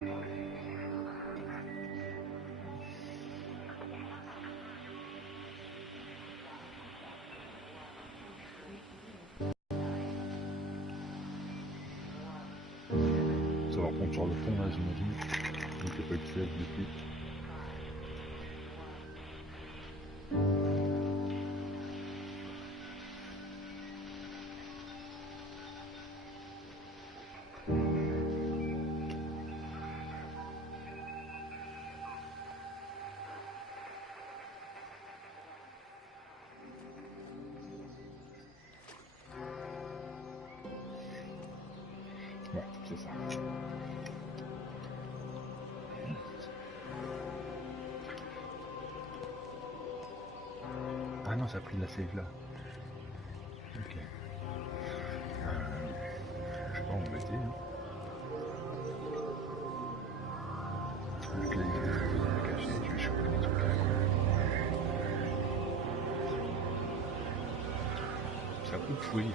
Ça va reprendre sur le pont là, j'imagine. Donc il n'y a pas eu de siège depuis. Ouais, c'est ça. Ah non, ça a pris de la save là. Ok. Je sais pas, on va essayer. Hein. Vu que la liste est très bien cachée, je vais choper des trucs à la con. Ça coûte fouille.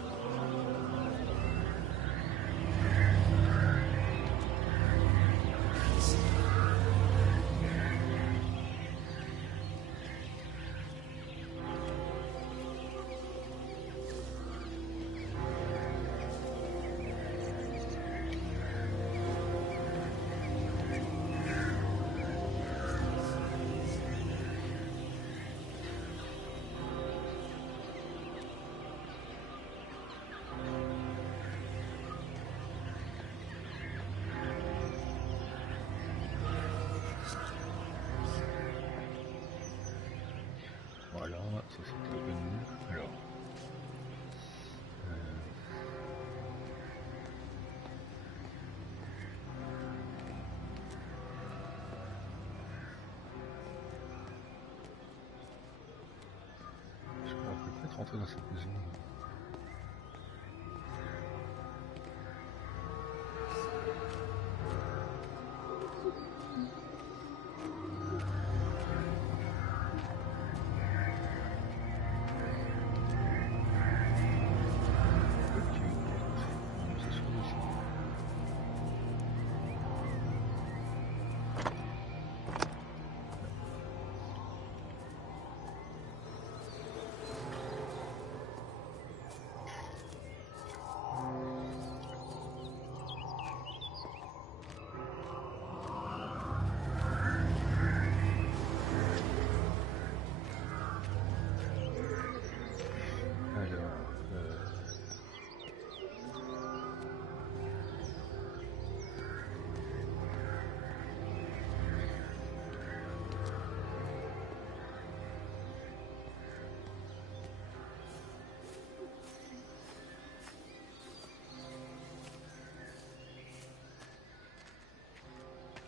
Voilà, ça c'était revenu. Alors. Je pourrais peut-être rentrer dans cette maison.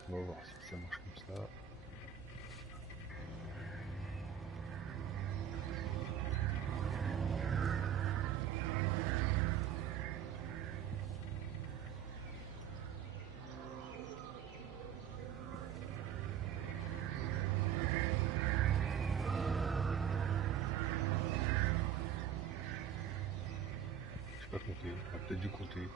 On va voir si ça marche comme ça. Je sais pas compter, on a peut-être dû compter.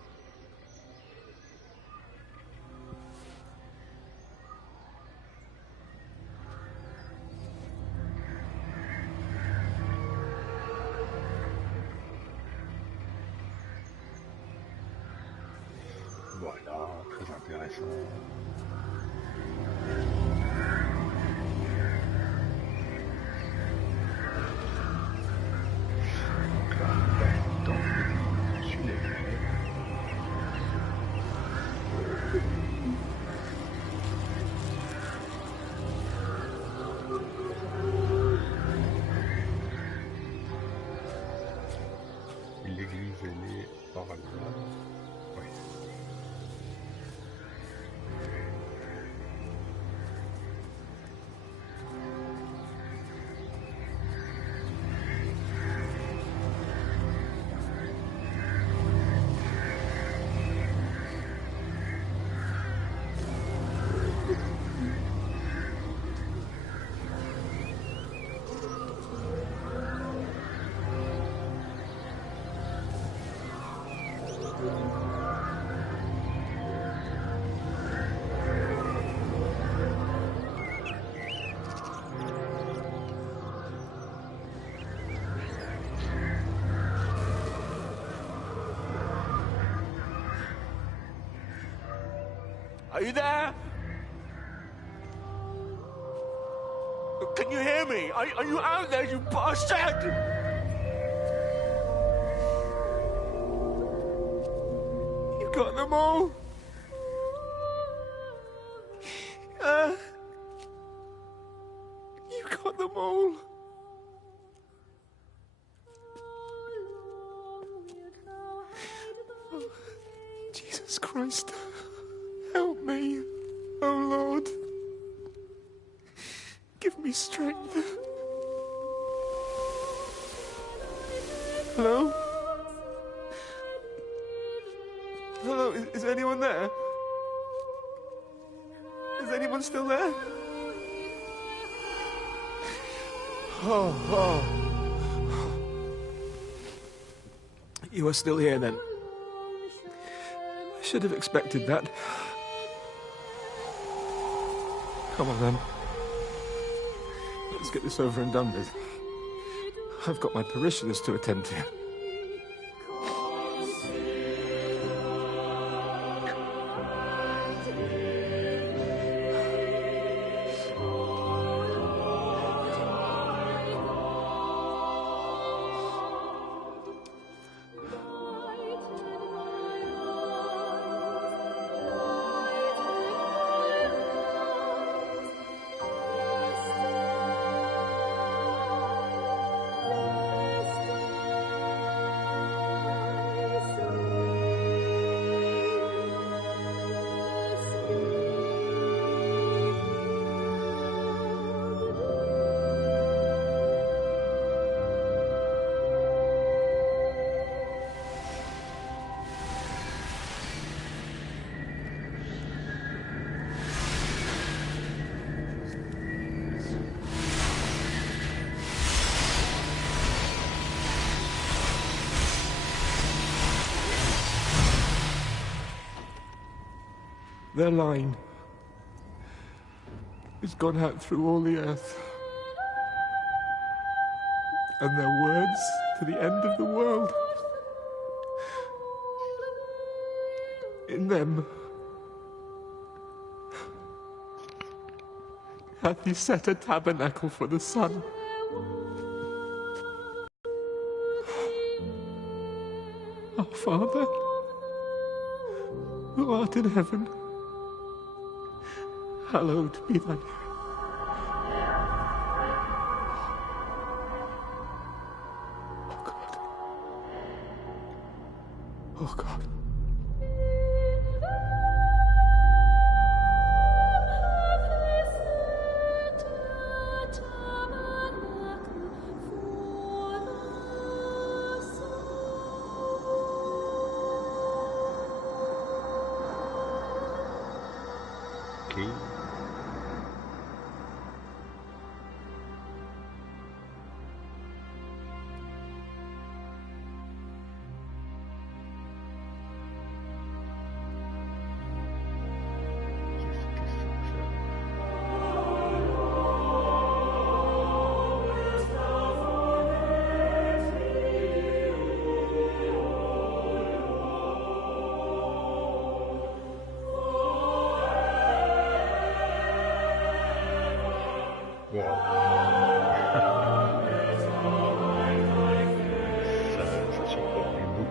Voilà, très intéressant. Donc là, dans l'église, je suis les l'église, elle est par là. Oui. Are you there? Can you hear me? Are you out there, you bastard? You got them all? You got them all? Oh, Jesus Christ. Help me, oh Lord. Give me strength. Hello? Hello, is anyone there? Is anyone still there? Oh. You are still here then? I should have expected that. Come on then. Let's get this over and done with. I've got my parishioners to attend to. Their line has gone out through all the earth, and their words to the end of the world. In them hath he set a tabernacle for the sun. Our Father, who art in heaven, hallowed be thy name. Oh God. Oh God. Okay. Ça surprend beaucoup.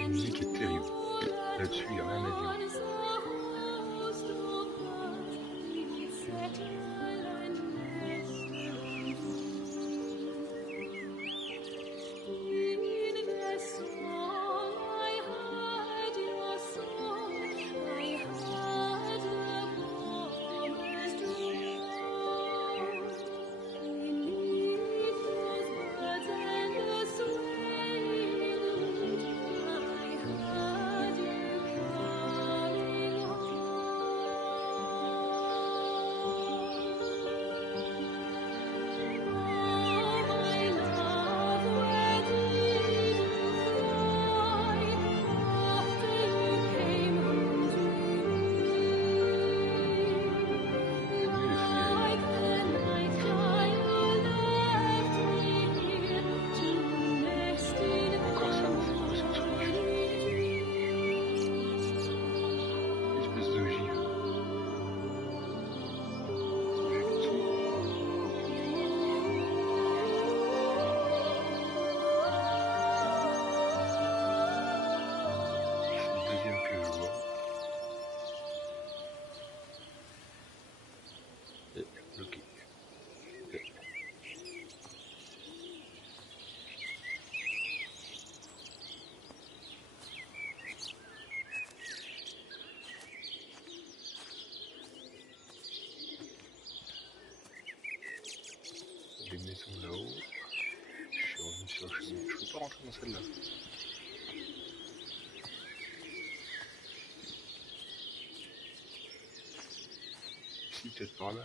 La musique est terrible. Là-dessus, il n'y a rien à dire. Des maisons là-haut. Je suis revenu sur le chemin. Je peux pas rentrer dans celle-là. Si, peut-être par là.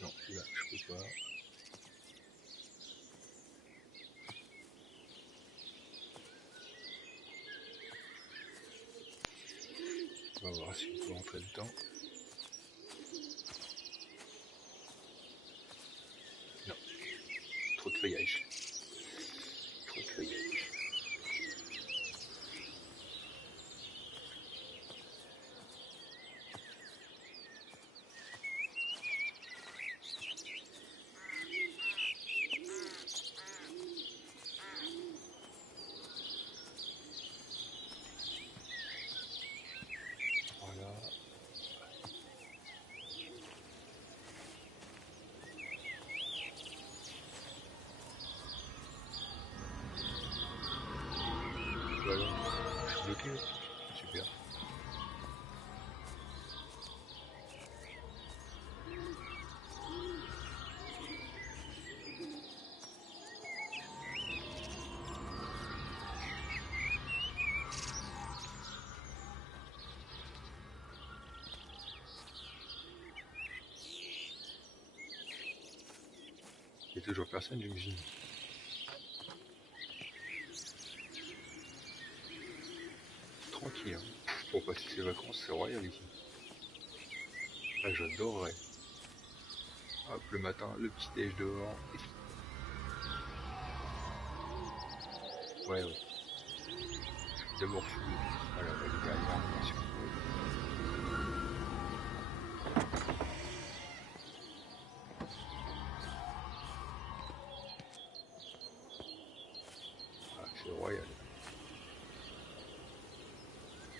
Non, là, je peux pas. On va voir si on peut rentrer dedans. Non, trop de feuillage. Trop de feuillage. Voilà. Voilà, je suis bloqué. Super. Il n'y a toujours personne, j'imagine. Tranquille, hein. Pour passer ses vacances, c'est royal ici. Ah, j'adorerais. Hop, le matin, le petit déj dehors. Ouais, ouais. D'abord fou. Voilà, la dernière information. Ah, c'est royal.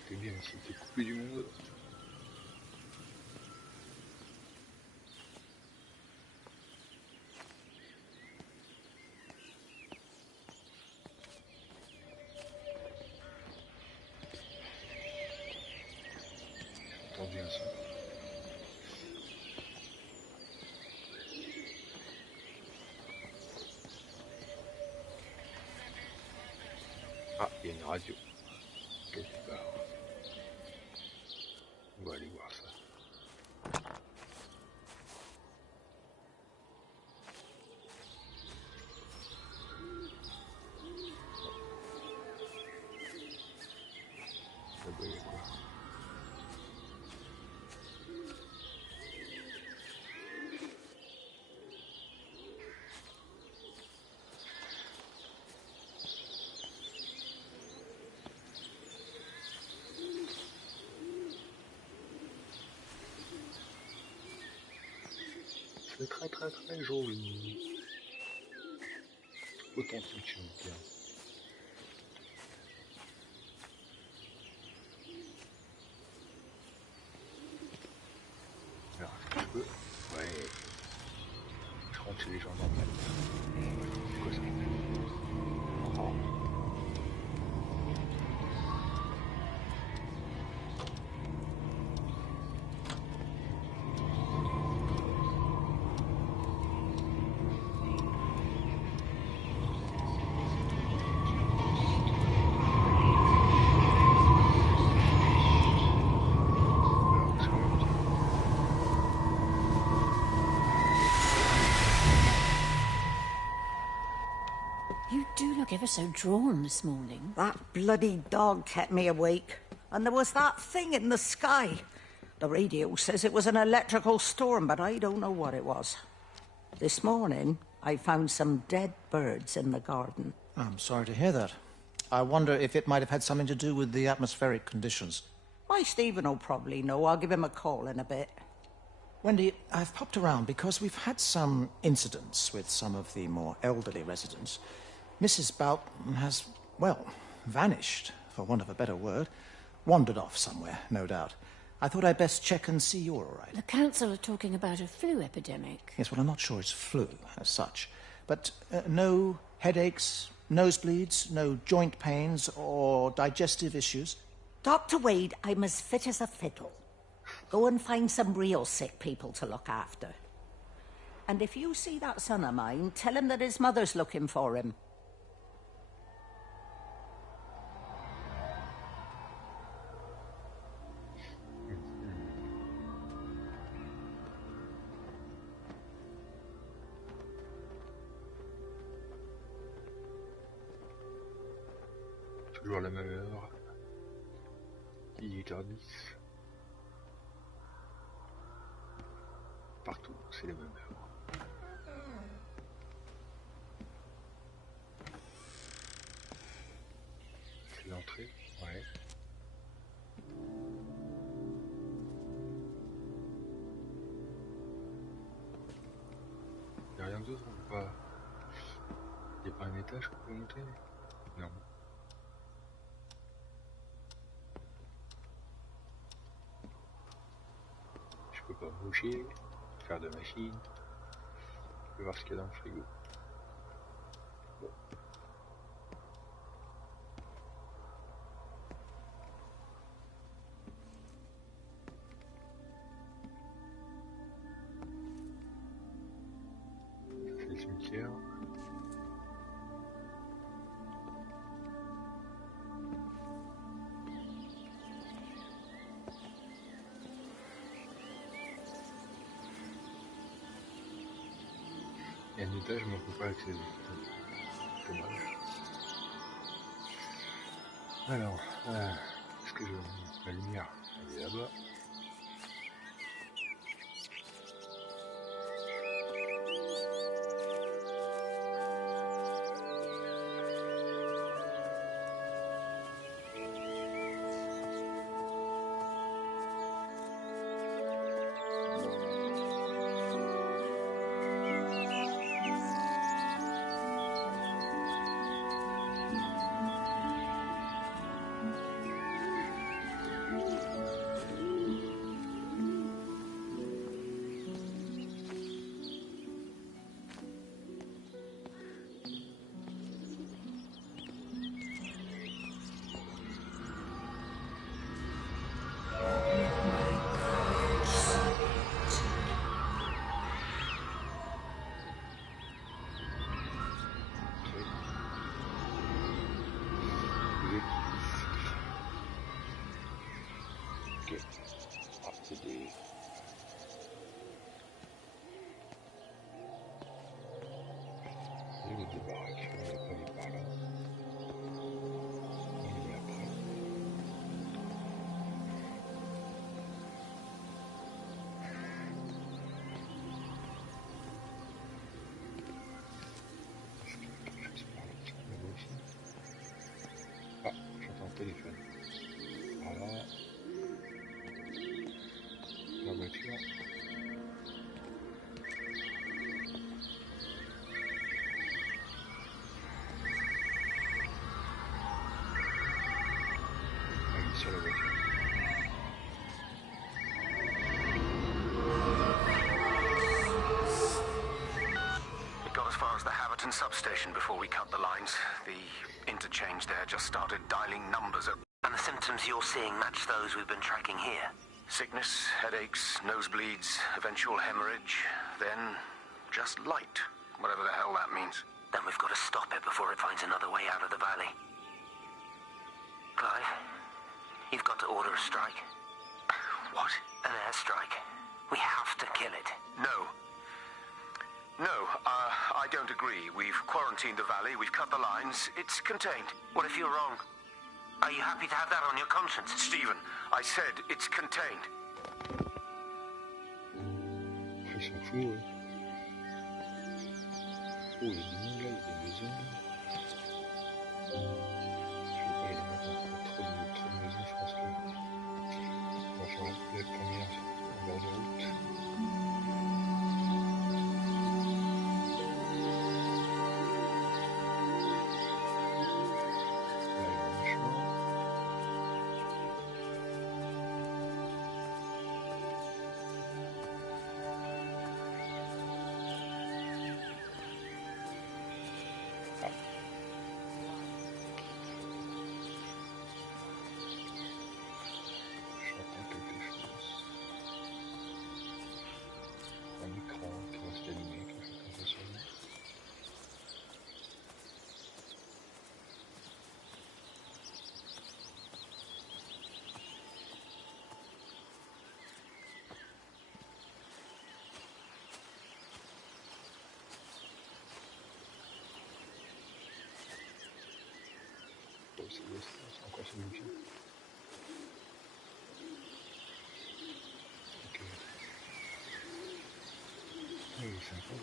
C'est bien ici, t'es coupé du monde. J'ai entendu un son. Ah, il y a une radio. Quelque part. On va aller voir ça. Là-bas, il y a quoi? C'est très très très joli. Authentique, j'ai envie de dire. Alors, est-ce que je peux? Ouais. Je rentre chez les gens normaux. C'est quoi ça? Oh. Alors, c'est vraiment bien. You do look ever so drawn this morning. That bloody dog kept me awake. And there was that thing in the sky. The radio says it was an electrical storm, but I don't know what it was. This morning, I found some dead birds in the garden. I'm sorry to hear that. I wonder if it might have had something to do with the atmospheric conditions. Why, Stephen will probably know. I'll give him a call in a bit. Wendy, I've popped around because we've had some incidents with some of the more elderly residents. Mrs. Boughton has, well, vanished, for want of a better word. Wandered off somewhere, no doubt. I thought I'd best check and see you're all right. The council are talking about a flu epidemic. Yes, well, I'm not sure it's flu as such. But no headaches, nosebleeds, no joint pains or digestive issues? Dr. Wade, I'm as fit as a fiddle. Go and find some real sick people to look after. And if you see that son of mine, tell him that his mother's looking for him. Toujours la même heure. 18h10. Partout, c'est les mêmes heures. C'est l'entrée, ouais. Y'a rien d'autre, on peut pas... Y'a pas un étage qu'on peut monter? Non. Je peux pas bouger, faire de machine. Je peux voir ce qu'il y a dans le frigo. Bon. Ça c'est le cimetière. Il y a un étage, mais on peut pas accéder. Dommage. Alors, est-ce que la lumière, elle est là-bas? Ok. Ah, c'est des... Il y a des baraques, on va pas aller par là. On y va après. Est-ce qu'il y a quelque chose par là qui se trouve aussi? Ah, j'entends le téléphone. Voilà. sur la voiture. We got as far as the Haverton substation before we cut the lines. The interchange there just started dialing numbers at... And the symptoms you're seeing match those we've been tracking here? Sickness, headaches, nosebleeds, eventual hemorrhage, then just light, whatever the hell that means. Then we've got to stop it before it finds another way out of the valley. Clive, you've got to order a strike. What? An airstrike. We have to kill it. No. No, I don't agree. We've quarantined the valley, we've cut the lines, it's contained. What if you're wrong? Are you happy to have that on your conscience? Stephen, I said it's contained. Ils sont fous, ouais. Oh, il y a des mines là, il y a des maisons là. Je vais pas les mettre encore trop de maisons, je pense que on va faire la première en bord de route. J'entends quelque chose. Un écran qui reste allumé, quelque chose comme ça sur lui. Oh, c'est encore ce bouquin. Ok. Oui, c'est sympa.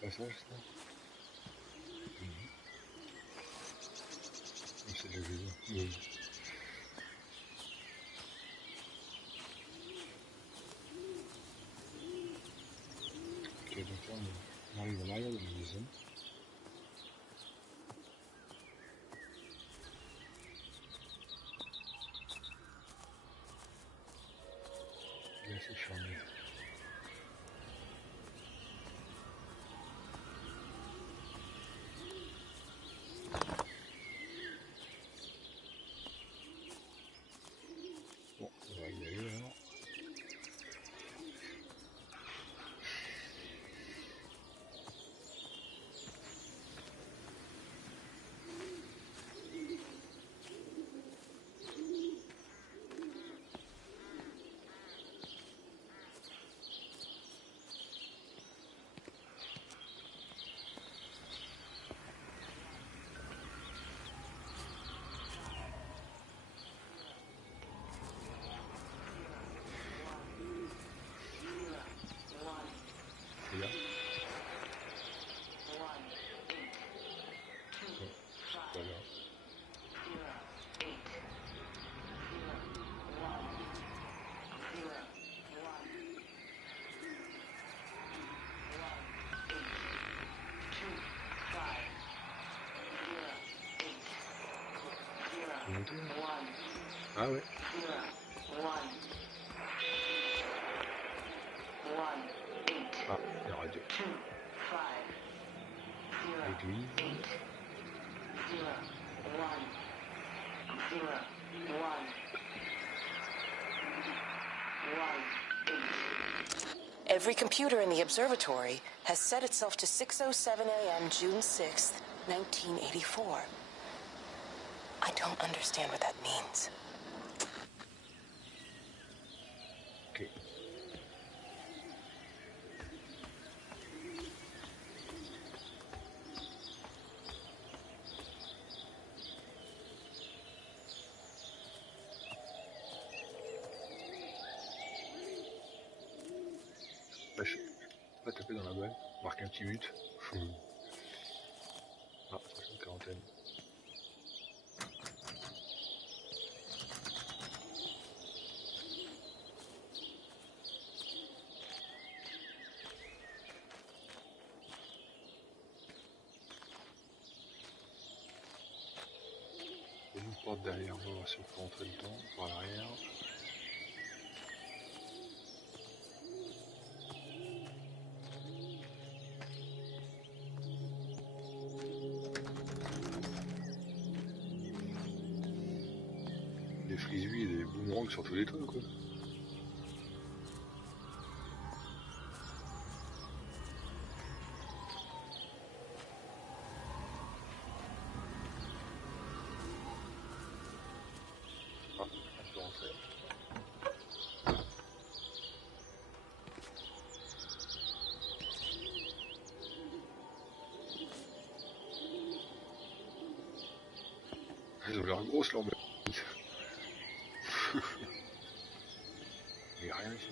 Passage, ça? Oui. C'est déjà vu. Oui. Ok, donc là, on arrive à l'arrière de la maison. Et là, c'est fermé. Bon, on va y aller alors. C'est là. Bon, c'est pas là. C'est monté, là. Ah ouais. Ah, il y aura deux. L'église. Every computer in the observatory has set itself to 6:07 a.m. June 6th, 1984. I don't understand what that means. Ok. Bah, je pas taper dans la balle, marquer un petit but. Ah, attention, quarantaine. derrière, on va voir si on peut rentrer dedans, par l'arrière. Des frisbees et des boomerangs sur tous les toits, quoi. Ah, on peut rentrer. Elles ont l'air grosses, leurs bêtes. Il n'y a rien ici.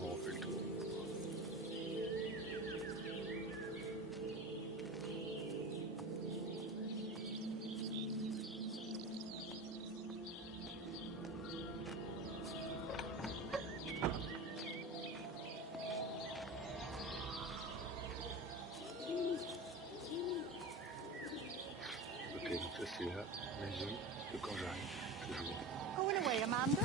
On refait le tour. Ok, donc ça c'est la maison de quand j'arrive, toujours. Going away, Amanda?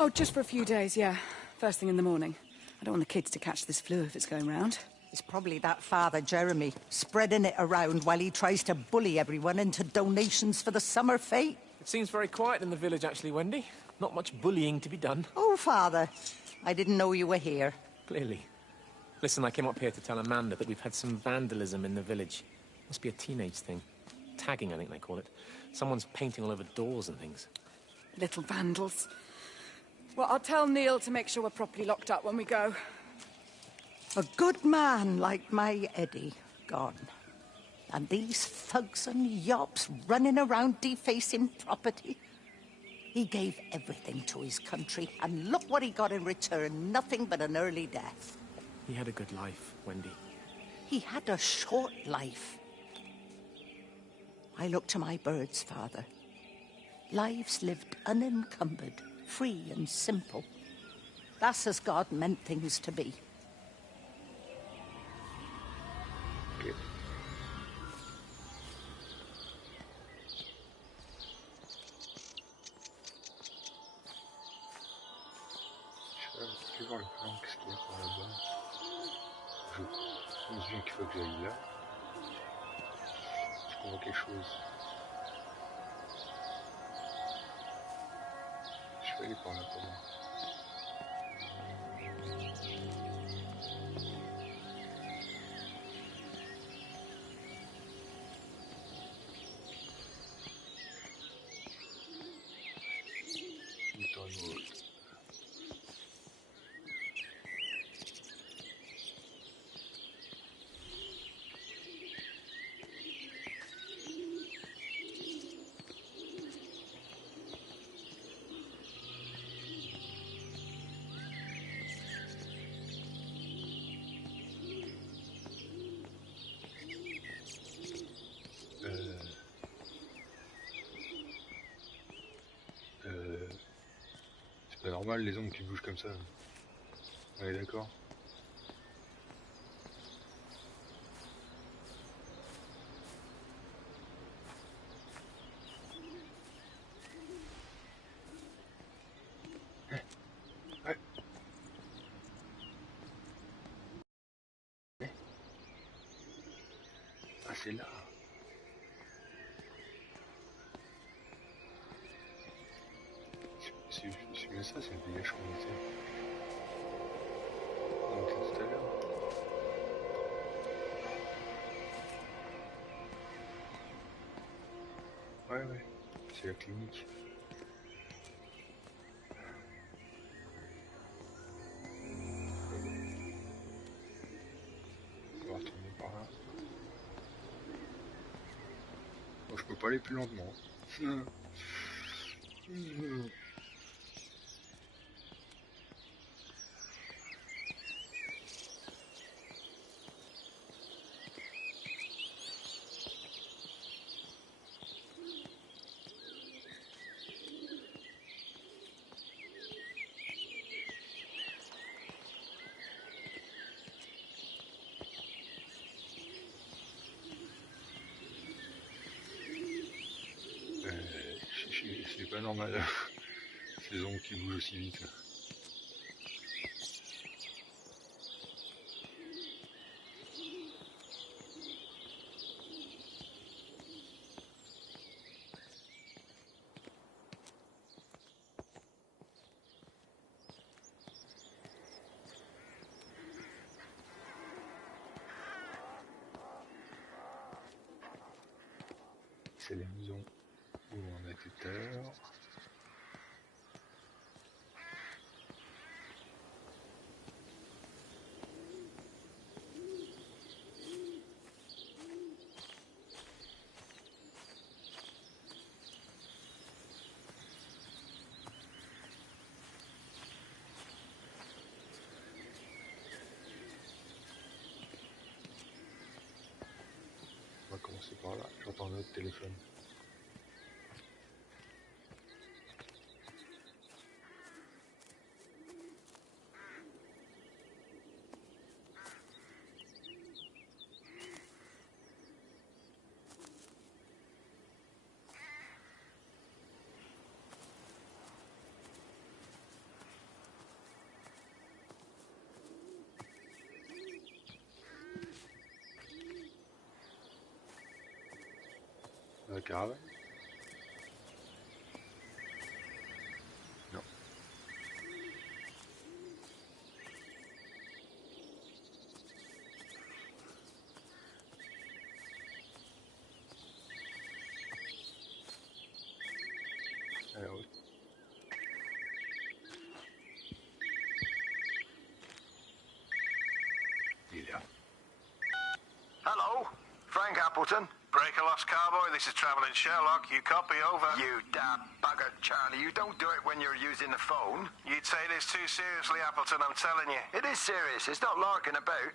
Oh, just for a few days, yeah. First thing in the morning. I don't want the kids to catch this flu if it's going round. It's probably that father, Jeremy, spreading it around while he tries to bully everyone into donations for the summer fete. It seems very quiet in the village, actually, Wendy. Not much bullying to be done. Oh, father, I didn't know you were here. Clearly. Listen, I came up here to tell Amanda that we've had some vandalism in the village. Must be a teenage thing. Tagging, I think they call it. Someone's painting all over doors and things. Little vandals. Well, I'll tell Neil to make sure we're properly locked up when we go. A good man like my Eddie gone. And these thugs and yops running around defacing property. He gave everything to his country, and look what he got in return. Nothing but an early death. He had a good life, Wendy. He had a short life. I look to my birds, father. Lives lived unencumbered, free and simple. That's as God meant things to be. Ok. Je vais voir le plan, qu'est-ce qu'il y a par là-bas. Je pense bien qu'il faut que j'aille là. Est-ce qu'on voit quelque chose? Je vais aller par là pour voir. C'est pas normal les ombres qui bougent comme ça. On est d'accord? Ouais. Ah, c'est là. C'est bien ça, c'est le village qu'on était. Donc tout à l'heure. Ouais, c'est la clinique. On va retourner par là. Bon, je peux pas aller plus lentement. normal. Ces ombres qui bougent aussi vite. C'est les maisons où on a été tout à l'heure. On va commencer par là. J'entends notre téléphone. La caravane? Non. Alors oui. Il est là. Hello, Frank Appleton. Break a lost cowboy, this is Traveling Sherlock. You copy, over. You damn bugger, Charlie. You don't do it when you're using the phone. You'd say this too seriously, Appleton, I'm telling you. It is serious. It's not larking about.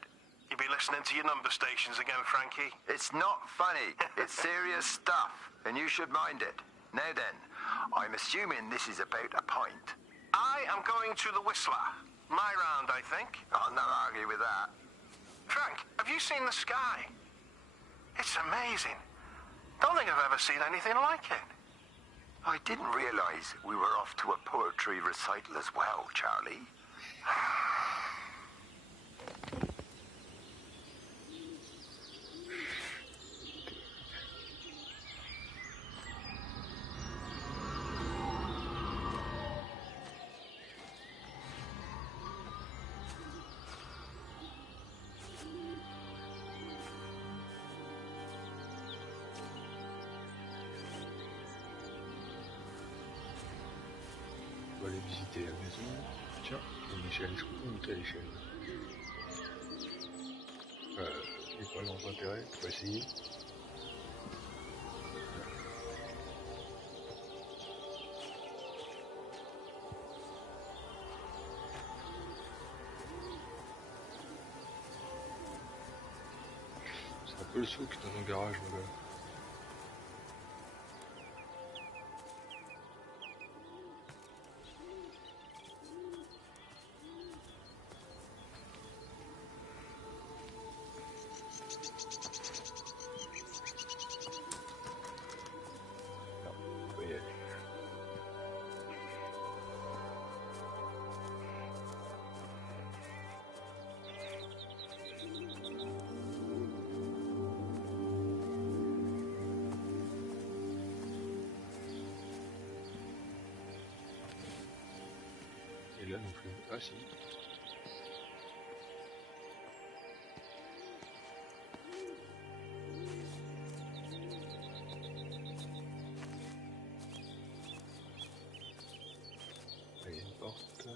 You be listening to your number stations again, Frankie. It's not funny. It's serious stuff, and you should mind it. Now then, I'm assuming this is about a pint. I am going to the Whistler. My round, I think. I'll not argue with that. Frank, have you seen the sky? It's amazing. Don't think I've ever seen anything like it. I didn't realize we were off to a poetry recital as well, Charlie. On va aller visiter la maison. Tiens, une échelle, je peux monter à l'échelle. Il n'y a pas l'ordre d'intérêt, on va essayer. C'est un peu le souk dans un garage, voilà. Et là non plus. Ah si. Il y a une porte.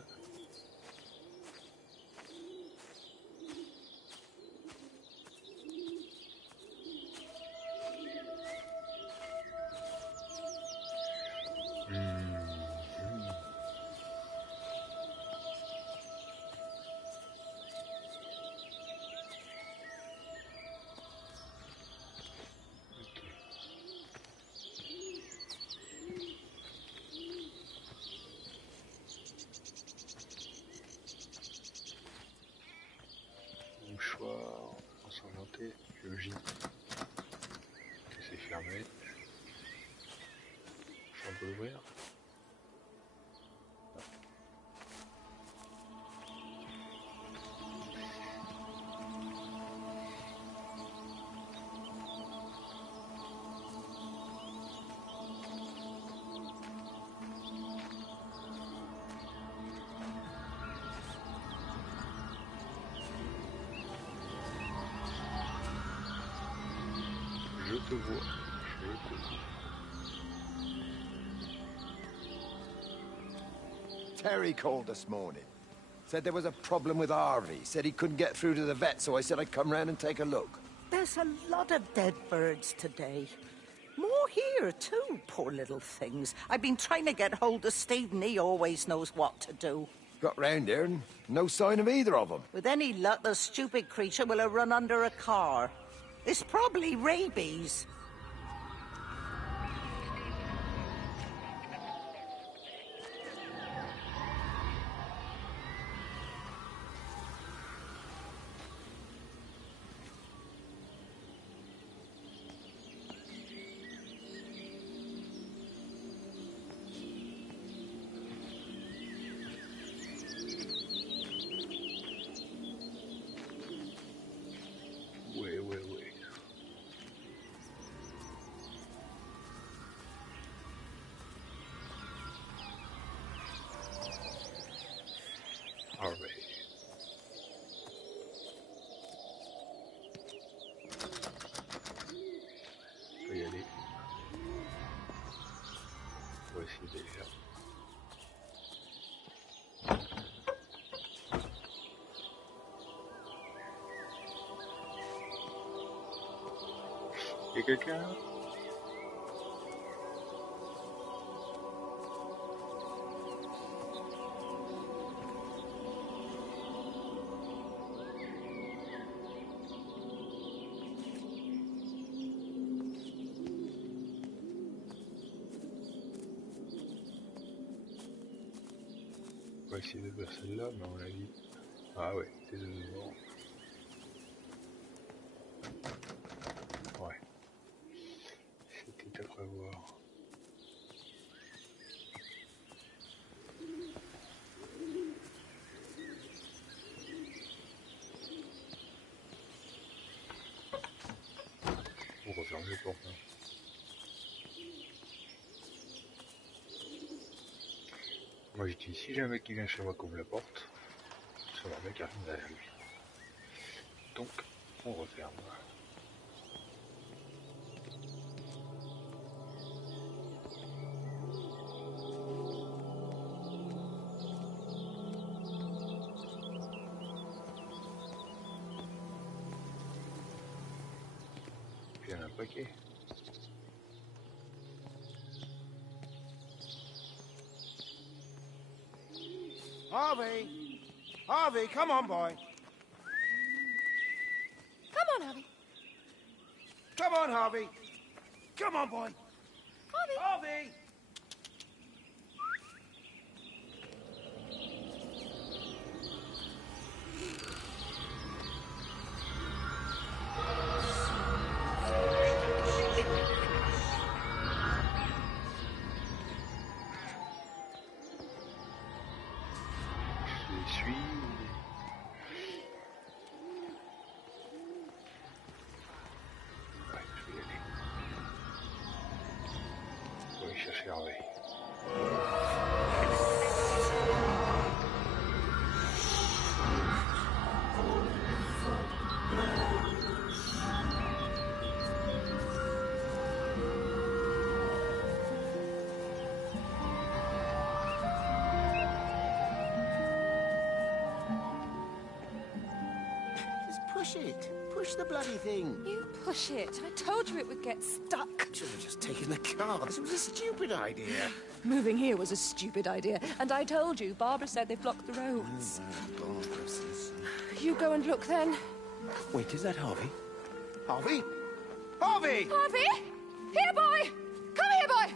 Mouchoir, ensanglanté, logique. C'est fermé. On peut l'ouvrir. te vois. Je te vois. Terry called this morning. Said there was a problem with Harvey. Said he couldn't get through to the vet, so I said I'd come round and take a look. There's a lot of dead birds today. More here, too, poor little things. I've been trying to get hold of Stephen. He always knows what to do. Got round here and no sign of either of them. With any luck, the stupid creature will have run under a car. It's probably rabies. Ouais. Harvey. Je peux y aller. On va essayer d'aller là. Y'a quelqu'un là? On va essayer de faire celle-là, mais à mon avis... Ah ouais, c'est de devant. Ouais. C'était à prévoir. On referme les portes. Hein. Moi je dis, si j'ai un mec qui vient chez moi qui ouvre la porte, ça va un mec qui arrive derrière lui. Donc, on referme. Puis il y en a un paquet. Harvey! Harvey, come on, boy. Come on, Harvey. Come on, Harvey. Come on, boy. Harvey. Harvey! Je suis... Ouais, je vais y aller. On va aller chercher Harvey. Push it. Push the bloody thing. You push it. I told you it would get stuck. Should have just taken the car. This was a stupid idea. Moving here was a stupid idea. And I told you, Barbara said they've blocked the roads. Barbara says. You go and look then. Wait, is that Harvey? Harvey? Harvey! Harvey! Here, boy! Come here, boy!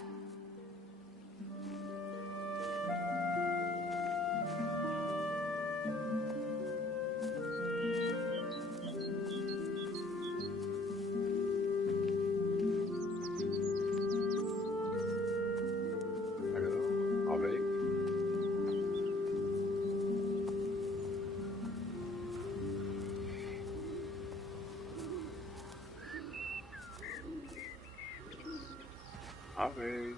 Alors, Harvey. Harvey.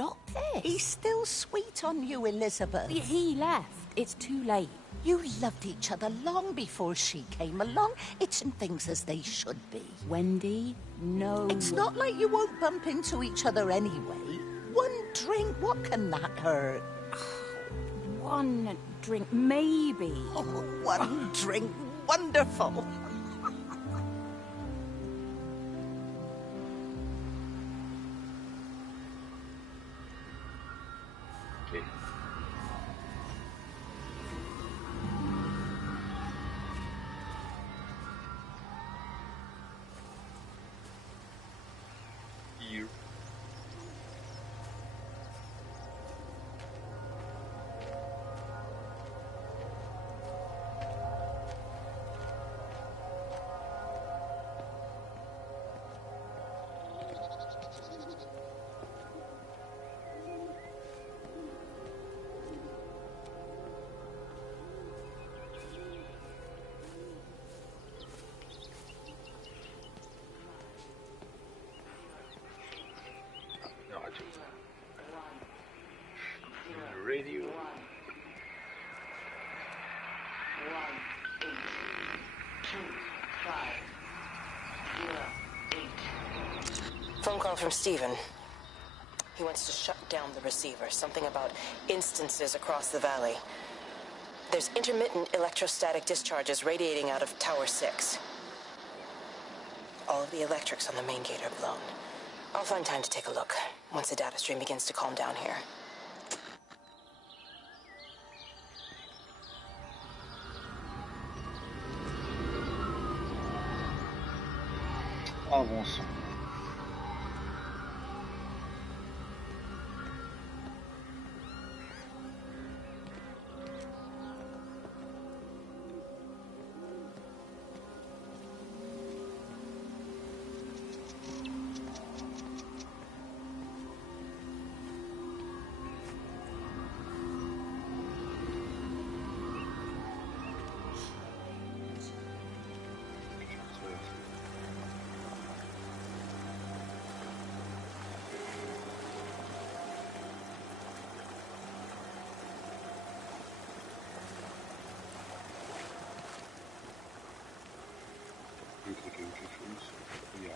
stop this. He's still sweet on you, Elizabeth. He left. It's too late. You loved each other long before she came along. It's in things as they should be. Wendy, no. It's not like you won't bump into each other anyway. One drink, what can that hurt? One drink, maybe. Oh, one drink, wonderful. Okay. Here. Radio. Phone call from Stephen. He wants to shut down the receiver. Something about instances across the valley. There's intermittent electrostatic discharges radiating out of Tower 6. All of the electrics on the main gate are blown. I'll find time to take a look once the data stream begins to calm down here. Avançons. Je vais cliquer quelque chose. Il y a...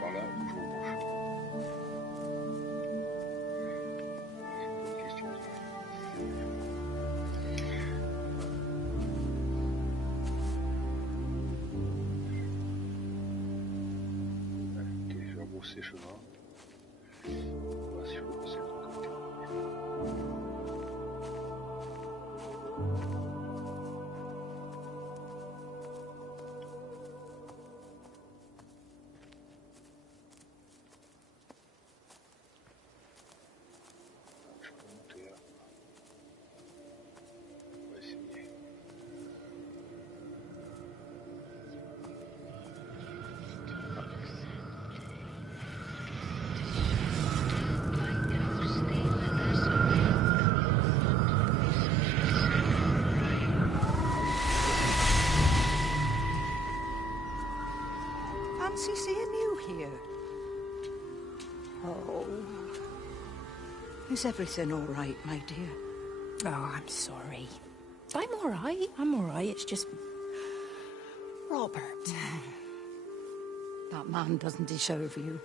Voilà. Ces chemins. On va sur le côté. Je peux monter là. On va essayer. Fancy seeing you here. Oh, Is everything all right, my dear? Oh, I'm sorry. I'm all right. I'm all right. It's just... Robert. That man doesn't deserve you.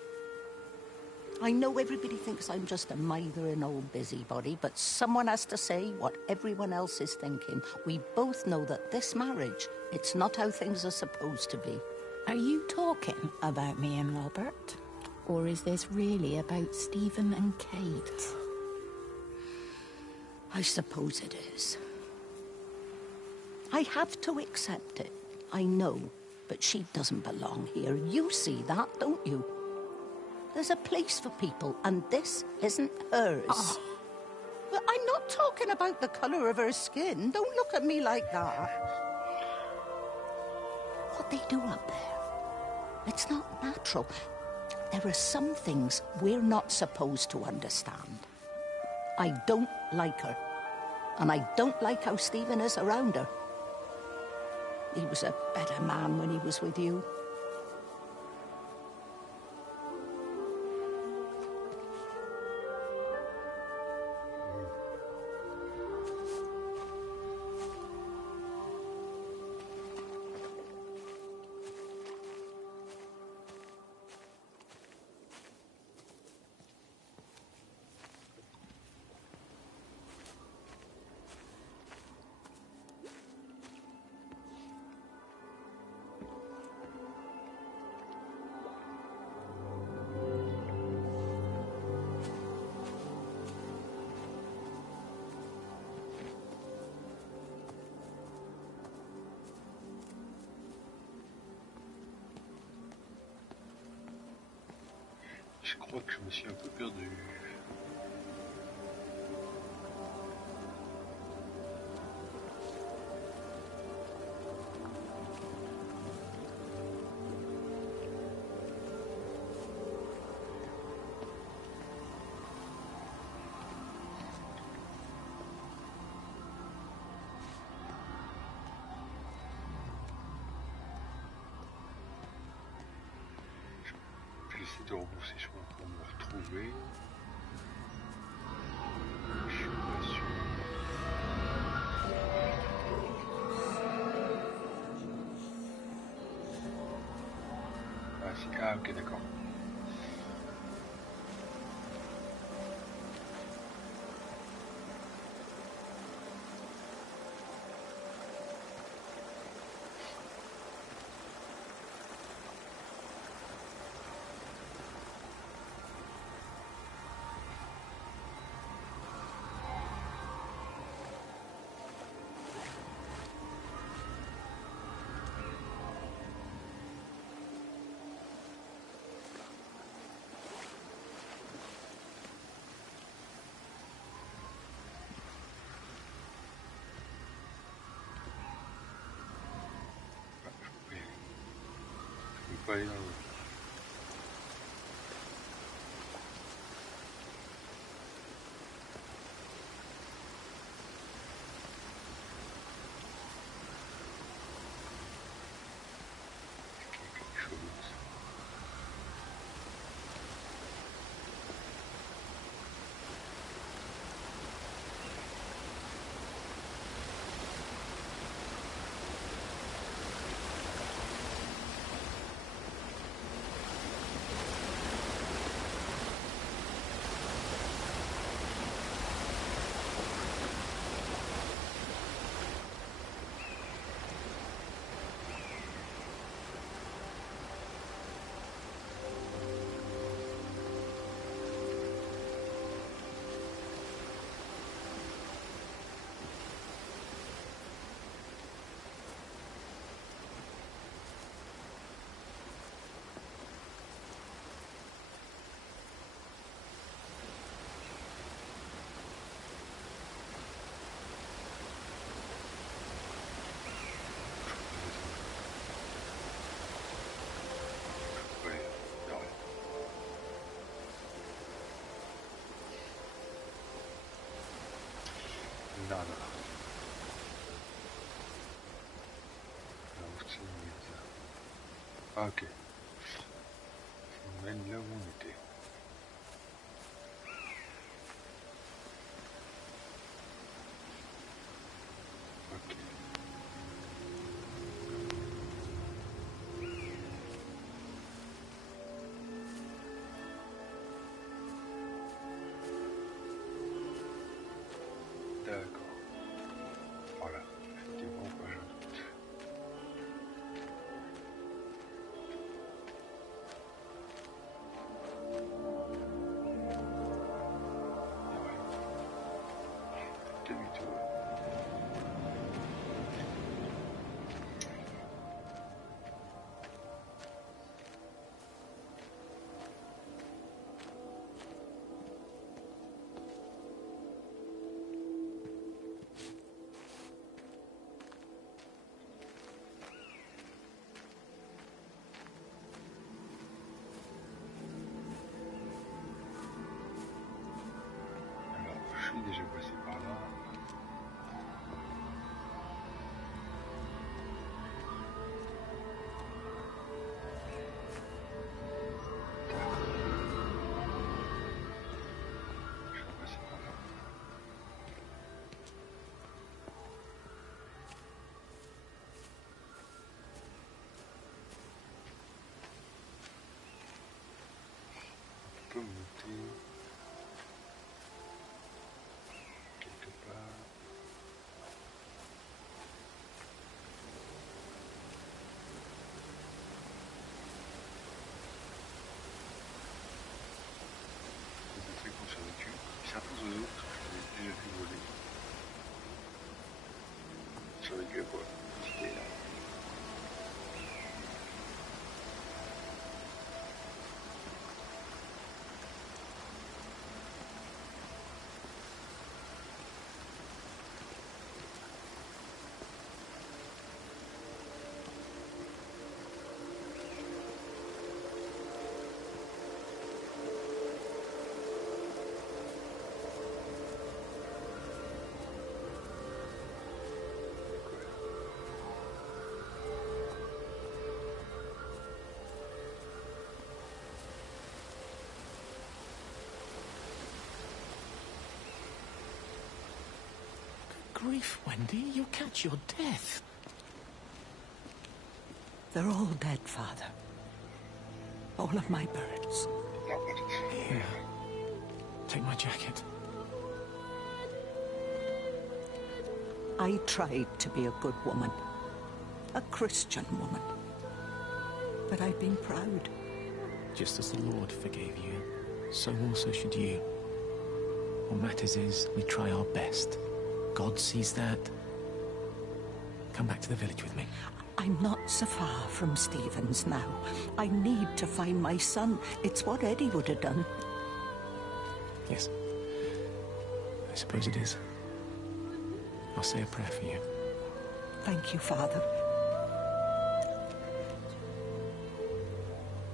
I know everybody thinks I'm just a mithering old busybody, but someone has to say what everyone else is thinking. We both know that this marriage, it's not how things are supposed to be. Are you talking about me and Robert? Or is this really about Stephen and Kate? I suppose it is. I have to accept it. I know, but she doesn't belong here. You see that, don't you? There's a place for people, and this isn't hers. Oh. Well, I'm not talking about the colour of her skin. Don't look at me like that. What they do up there, it's not natural. There are some things we're not supposed to understand. I don't like her, and I don't like how Stephen is around her. He was a better man when he was with you. Je crois que je me suis un peu perdu. J'essaie de rebrousser chemin pour me retrouver. Je suis pas sûr. Ah, si. Ah, ok, d'accord. Je peux pas aller dans l'autre. Quelque chose. Nada. Là aussi, ah, ok. Ça mène là où on était. D'accord. Voilà, effectivement, pas j'en doute. Demi-tour. Alors, je suis déjà passé par là. Je suis passé par là. On peut monter quelque part. C'est un truc qu'on survécu. Certains oiseaux, j'ai déjà vu voler. Survécu à quoi? C'était là. Grief, Wendy, you'll catch your death. They're all dead, Father. All of my birds. Here. Take my jacket. I tried to be a good woman. A Christian woman. But I've been proud. Just as the Lord forgave you, so also should you. What matters is we try our best. God sees that. Come back to the village with me. I'm not so far from Stevens now. I need to find my son. It's what Eddie would have done. Yes. I suppose it is. I'll say a prayer for you. Thank you, Father.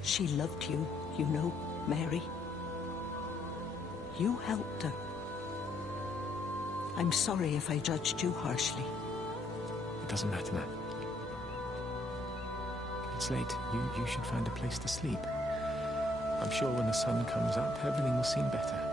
She loved you, you know, Mary. You helped her. I'm sorry if I judged you harshly. It doesn't matter now. It's late. You should find a place to sleep. I'm sure when the sun comes up, everything will seem better.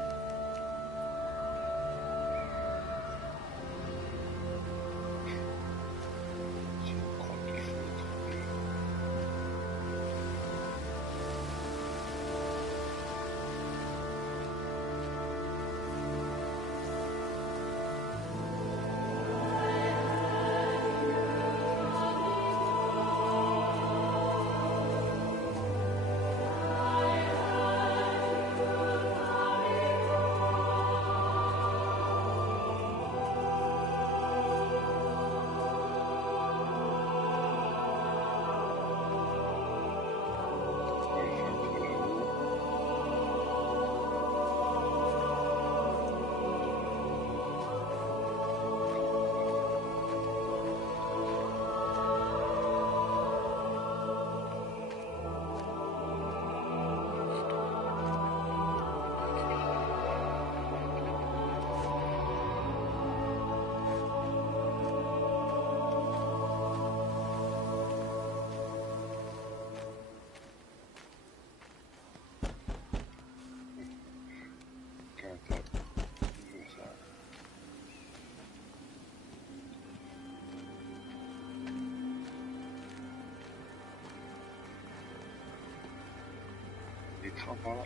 chemin par là.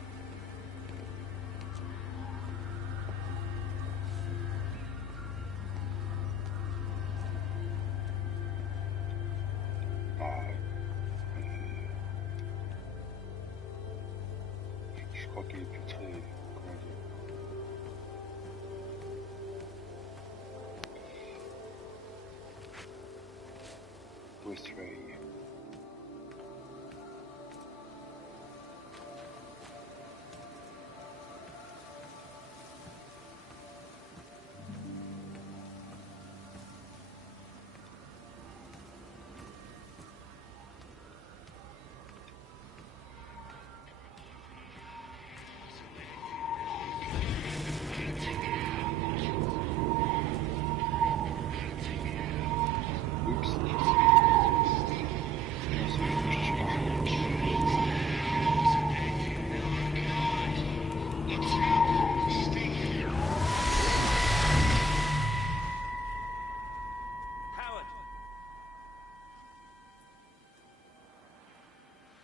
Je crois qu'il est plus très... Comment dire? Westray.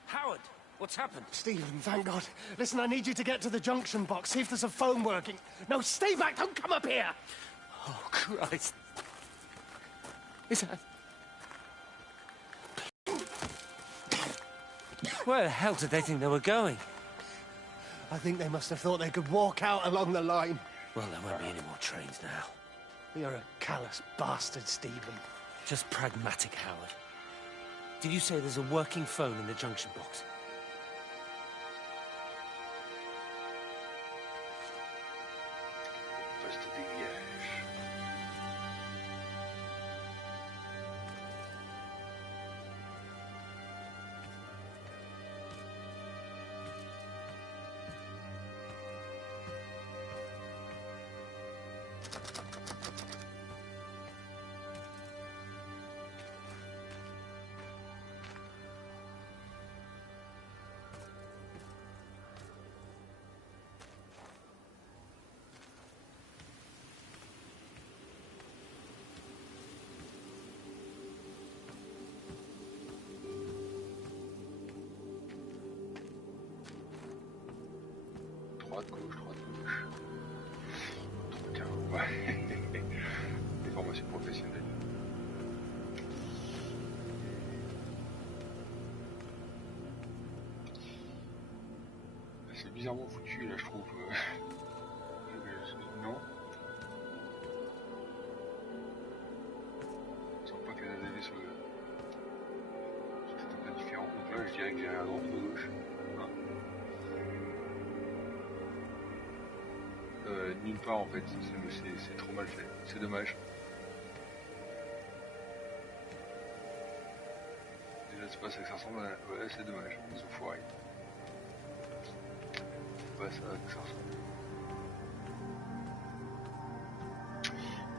Howard, what's happened? Stephen, thank God. Listen, I need you to get to the junction box, see if there's a phone working. No, stay back, don't come up here! Oh, Christ. Is that... Where the hell did they think they were going? I think they must have thought they could walk out along the line. Well, there won't be any more trains now. You're a callous bastard, Stephen. Just pragmatic, Howard. Did you say there's a working phone in the junction box? Droite, gauche. Tiens, ouais. Des formations professionnelles. C'est bizarrement foutu là, je trouve. Non. Je sens pas que les ADV soient peut-être un peu différents. Donc là, je dirais que j'ai à droite ou à gauche. Hein. Nulle part en fait, c'est trop mal fait, c'est dommage. Déjà c'est pas ça que ça ressemble à... Ouais c'est dommage, ils ont foiré. C'est pas ça que ça ressemble.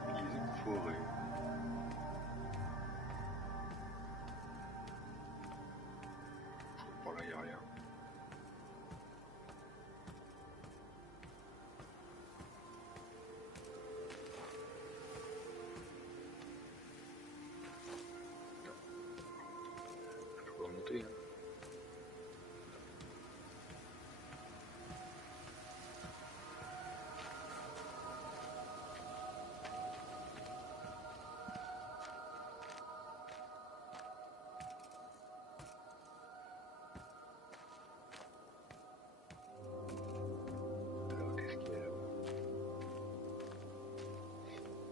Ils ont foiré. Je crois que par là y'a rien. Remonter. Hein. Alors qu'est-ce qu'il y a là?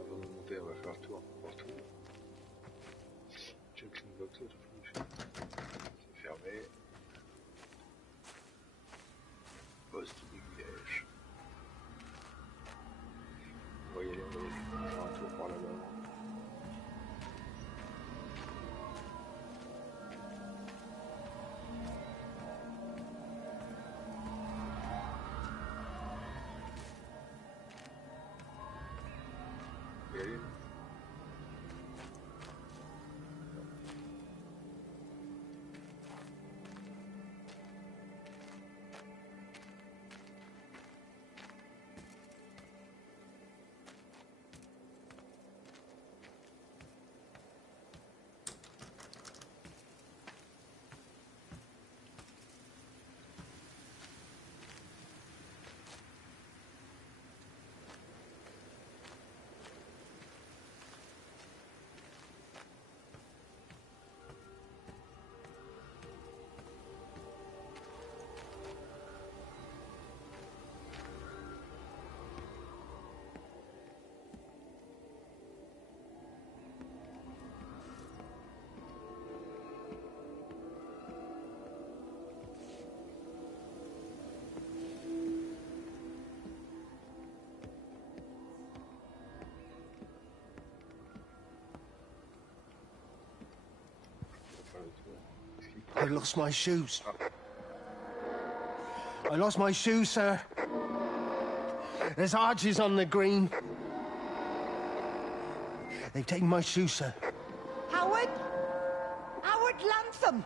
Avant de monter, on va faire le tour partout. Junction box, c'est fermé. Poste de village. On va y aller, on va faire un tour par là-bas. On va y aller. lost my shoes. I lost my shoes, sir. There's arches on the green. They've taken my shoes, sir. Howard? Howard Lantham!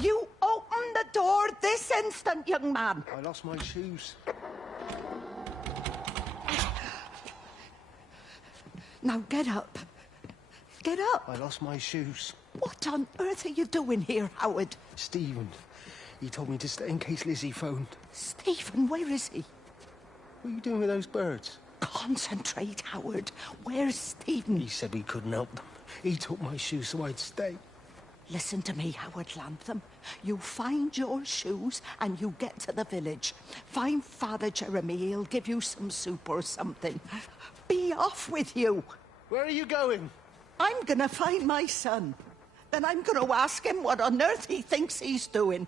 You open the door this instant, young man. I lost my shoes. Now get up. Get up. I lost my shoes. What on earth are you doing here, Howard? Stephen. He told me to stay in case Lizzie phoned. Stephen, where is he? What are you doing with those birds? Concentrate, Howard. Where's Stephen? He said we couldn't help them. He took my shoes so I'd stay. Listen to me, Howard Lantham. You find your shoes and you get to the village. Find Father Jeremy. He'll give you some soup or something. Be off with you. Where are you going? I'm gonna find my son. Then I'm gonna ask him what on earth he thinks he's doing.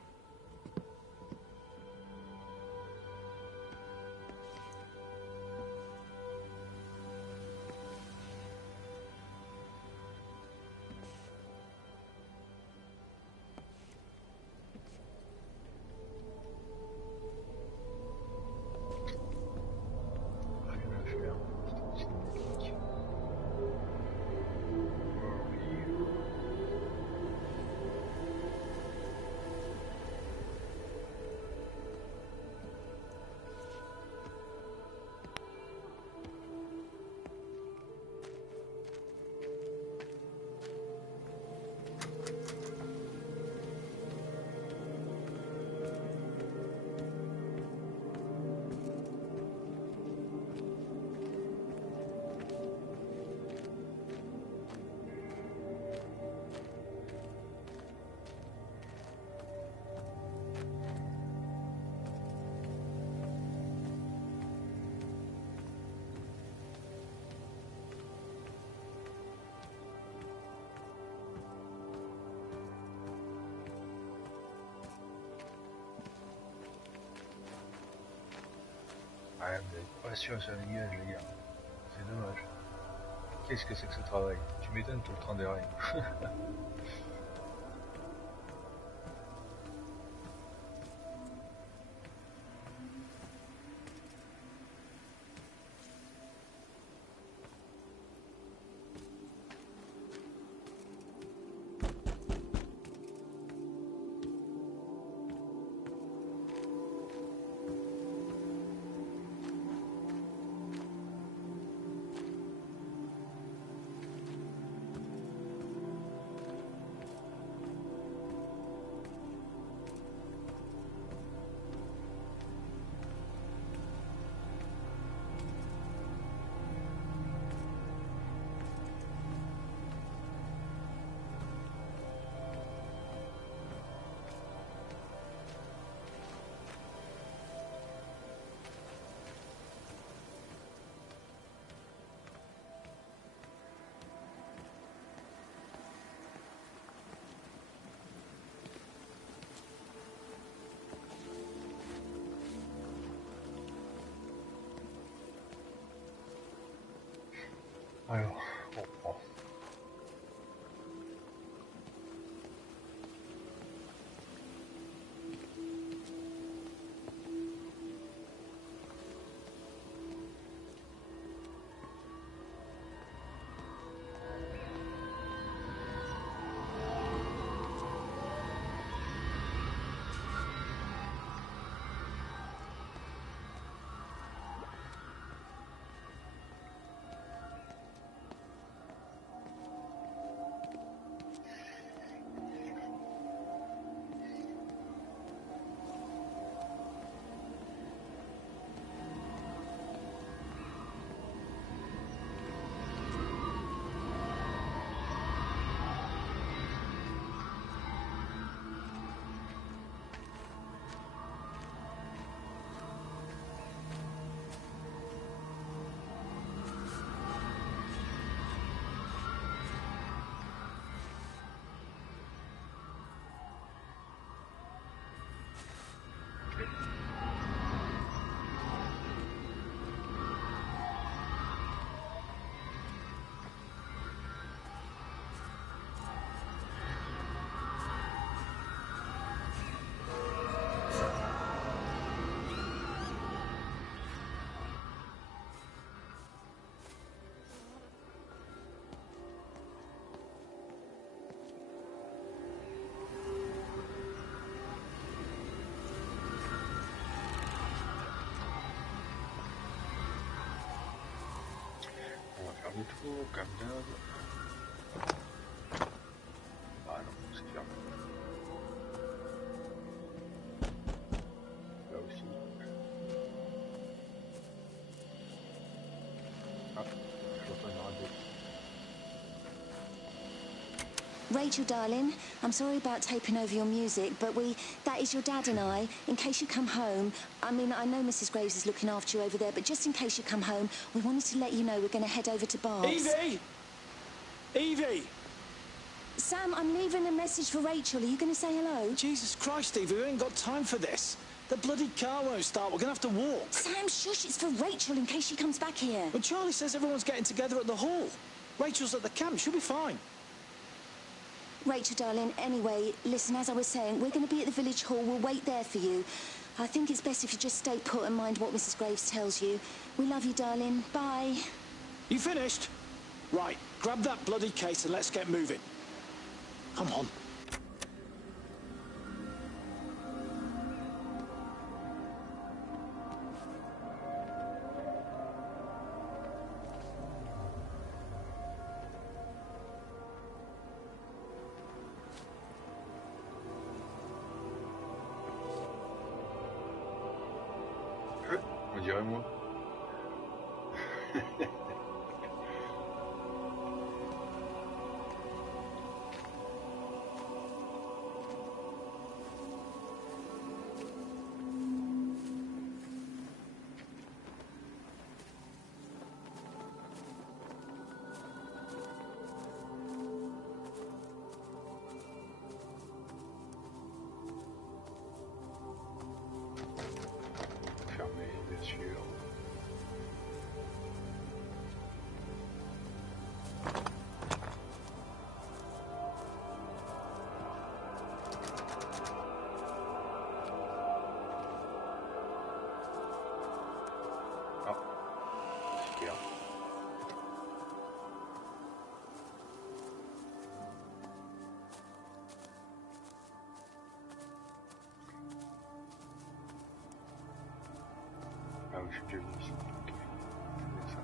Ouais, vous n'êtes pas sûr sur les gars, les gars. C'est dommage. Qu'est-ce que c'est que ce travail? Tu m'étonnes tout le train des rails. Alors, on reprend. Dernier tour, comme d'hab. Ah non, c'est fermé. Là aussi. Ah, je vois pas une radio. Rachel, darling, I'm sorry about taping over your music, but that is your dad and I. In case you come home, I mean, I know Mrs. Graves is looking after you over there, but just in case you come home, we wanted to let you know we're going to head over to Barb's. Evie! Evie! Sam, I'm leaving a message for Rachel. Are you going to say hello? Jesus Christ, Evie, we ain't got time for this. The bloody car won't start. We're going to have to walk. Sam, shush, it's for Rachel in case she comes back here. Well, Charlie says everyone's getting together at the hall. Rachel's at the camp. She'll be fine. Rachel, darling, anyway, listen, as I was saying, we're going to be at the village hall. We'll wait there for you. I think it's best if you just stay put and mind what Mrs. Graves tells you. We love you, darling. Bye. You finished? Right, grab that bloody case and let's get moving. Come on. On dirait moi. Fermé, bien sûr. Ah, super. Ah oui, je suis déjà venu ici. Ok, c'est bien ça.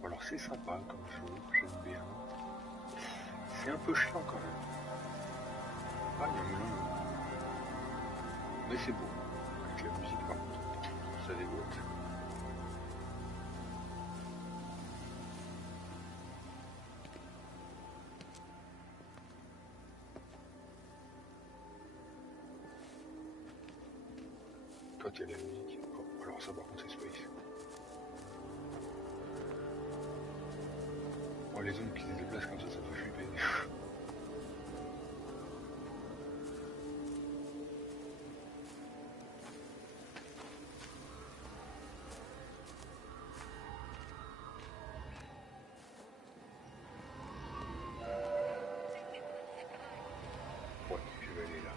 Bon, alors c'est sympa comme jeu, j'aime bien. C'est un peu chiant quand même. Ah, il y a un melon. Mais c'est beau. Avec la musique par contre, ça dégoûte. Quand il y a la musique, oh, alors ça par contre c'est space. Oh, les ombres qui se déplacent comme ça fait flipper. Ouais, je vais aller là.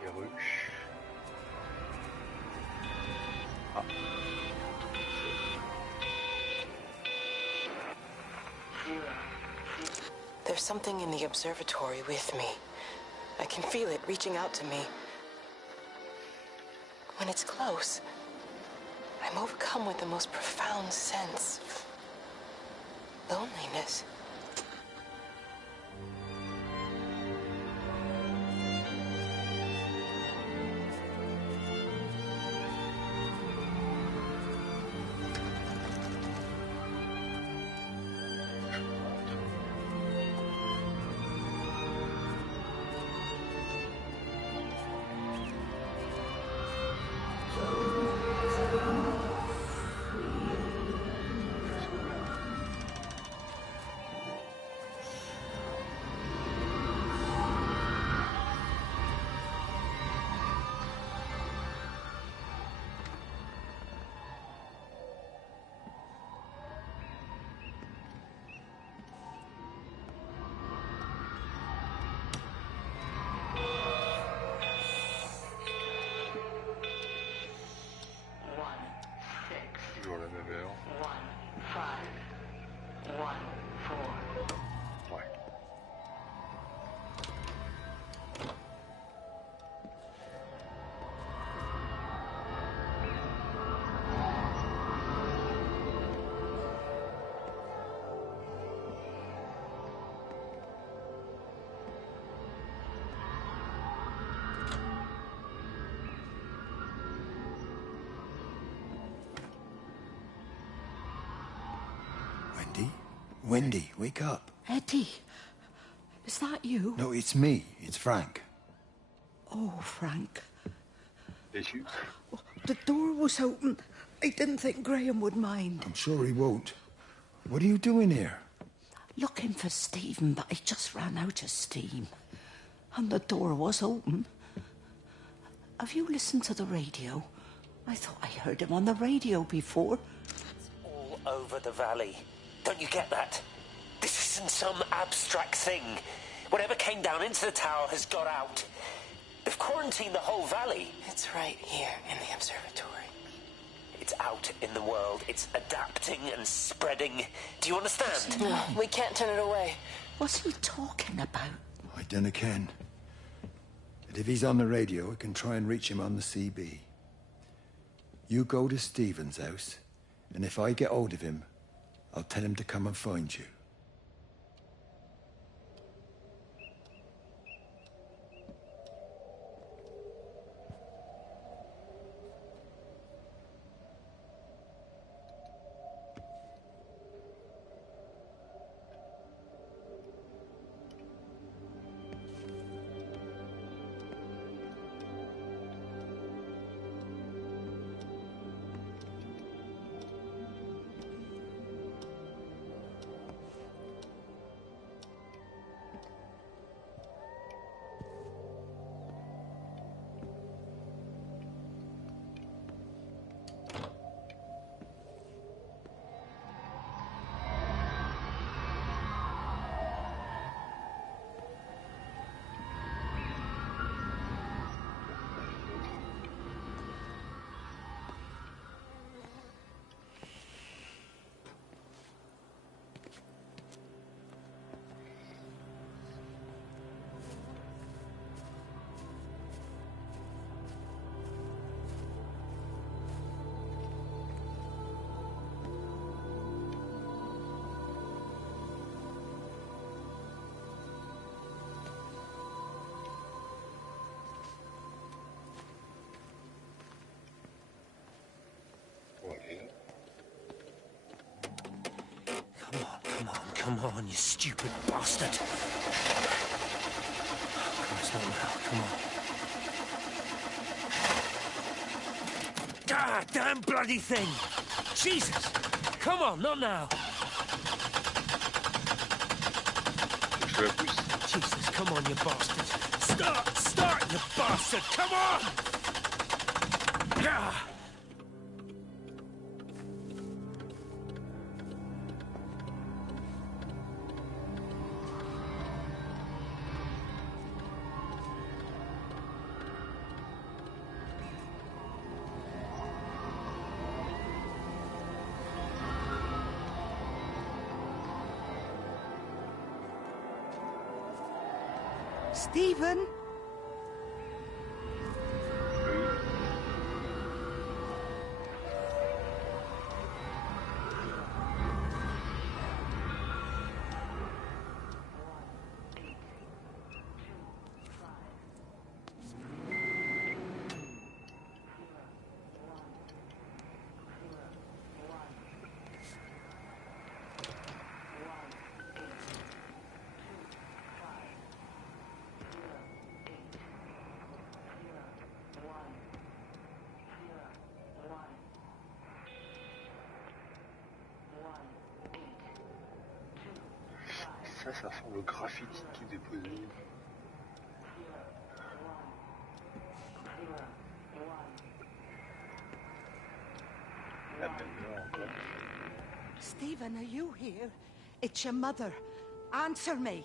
Des ruches. Ah. There's something in the observatory with me. I can feel it reaching out to me. When it's close, I'm overcome with the most profound sense of loneliness. Eddie? Wendy, wake up. Eddie, is that you? No, it's me. It's Frank. Oh, Frank. Déçu? The door was open. I didn't think Graham would mind. I'm sure he won't. What are you doing here? Looking for Stephen, but I just ran out of steam. And the door was open. Have you listened to the radio? I thought I heard him on the radio before. It's all over the valley. Don't you get that? This isn't some abstract thing. Whatever came down into the tower has got out. They've quarantined the whole valley. It's right here in the observatory. It's out in the world. It's adapting and spreading. Do you understand? No, we can't turn it away. What's he talking about? I dunno ken. But if he's on the radio, I can try and reach him on the CB. You go to Stephen's house, and if I get hold of him, I'll tell him to come and find you. Come on, you stupid bastard. Christ, not now. Come on. Ah, damn bloody thing! Jesus! Come on, not now. Jesus, come on, you bastard. Start, you bastard! Come on! Ah! Stephen? Ça ressemble au graffiti qui est déposé. La même heure encore. Stephen, are you here? It's your mother. Answer me.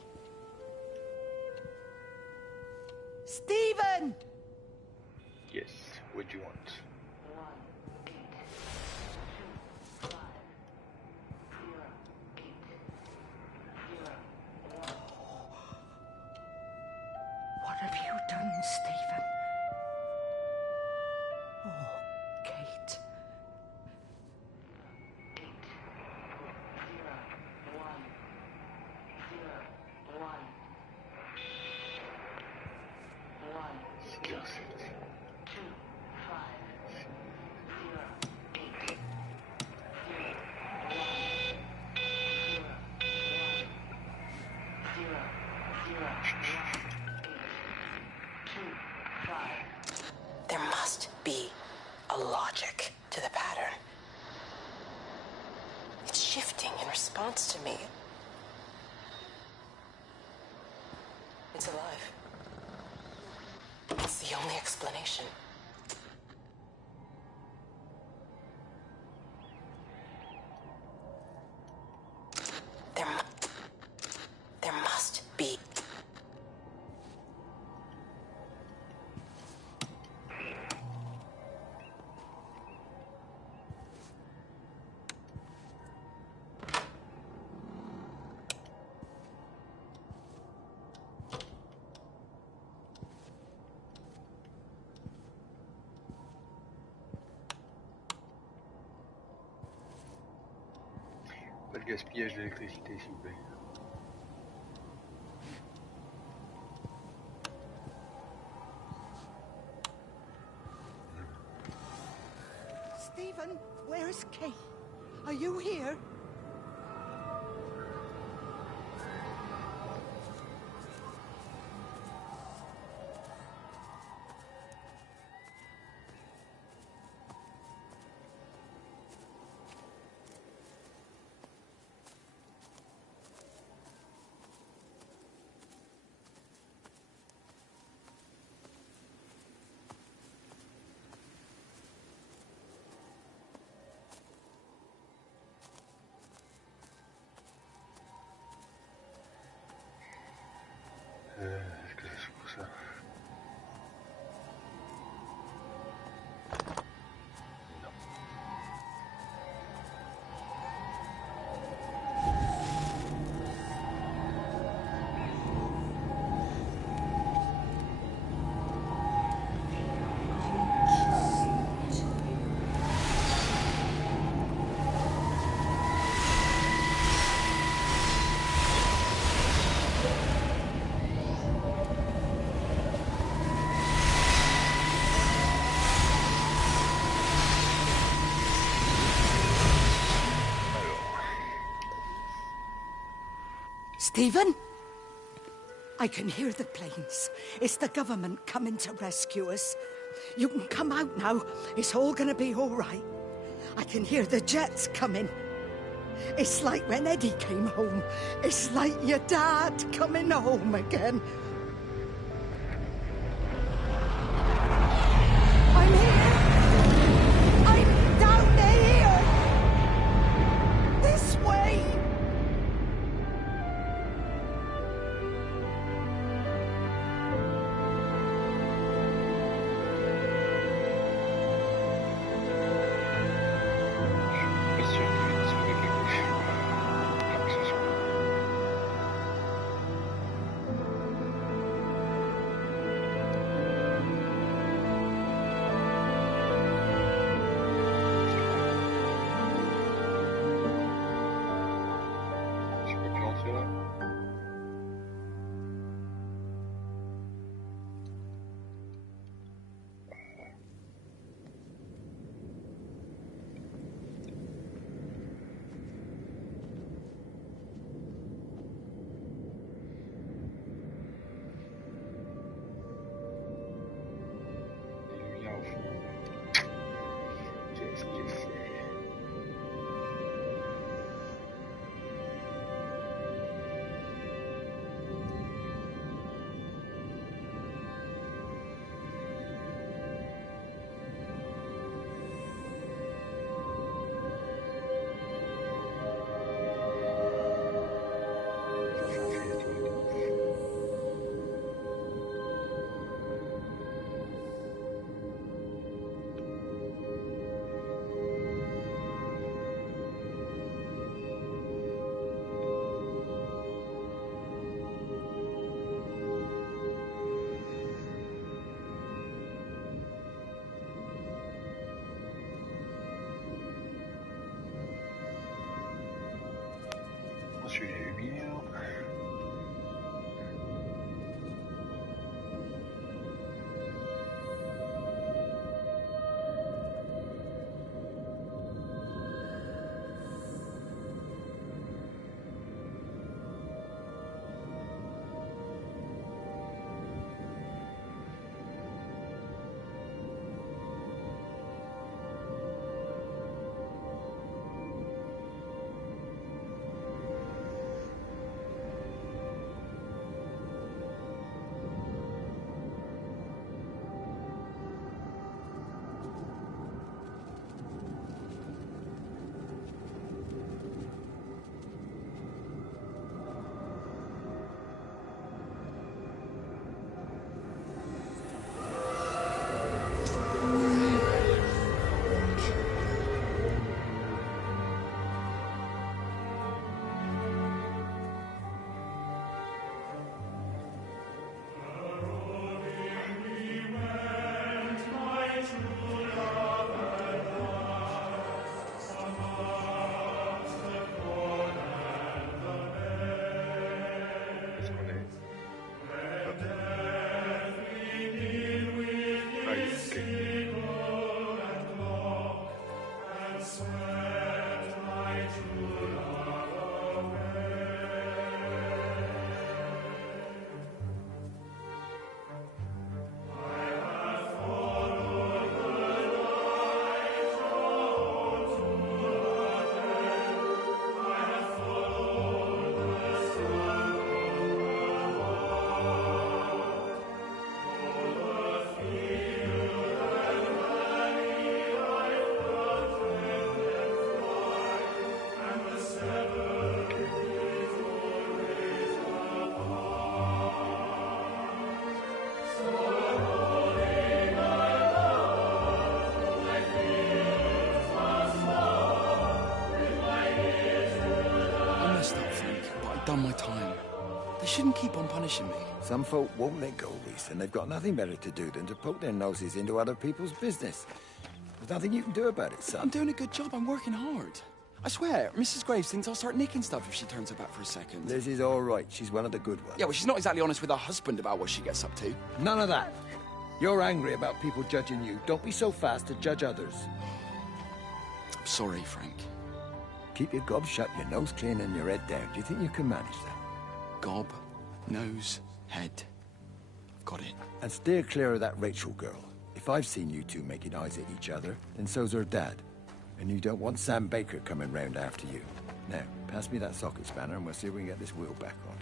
Stephen! Yes, what do you want? What have you done, Stephen? Oh, Kate. response to me. It's alive. It's the only explanation. There must be. Pas de gaspillage d'électricité, s'il vous plaît. Stephen, where's Kay? Are you here? Est-ce que c'est pour ça? Stephen? I can hear the planes. It's the government coming to rescue us. You can come out now. It's all gonna be all right. I can hear the jets coming. It's like when Eddie came home. It's like your dad coming home again. I'm here. I'm down here. This way. done my time. They shouldn't keep on punishing me. Some folk won't let go, Reese, and they've got nothing better to do than to poke their noses into other people's business. There's nothing you can do about it, son. I'm doing a good job. I'm working hard. I swear, Mrs. Graves thinks I'll start nicking stuff if she turns her back for a second. Lizzie's all right. She's one of the good ones. Yeah, well, she's not exactly honest with her husband about what she gets up to. None of that. You're angry about people judging you. Don't be so fast to judge others. I'm sorry, Frank. Keep your gob shut, your nose clean, and your head down. Do you think you can manage that? Gob, nose, head. I've got it. And steer clear of that Rachel girl. If I've seen you two making eyes at each other, then so's her dad. And you don't want Sam Baker coming round after you. Now, pass me that socket spanner and we'll see if we can get this wheel back on.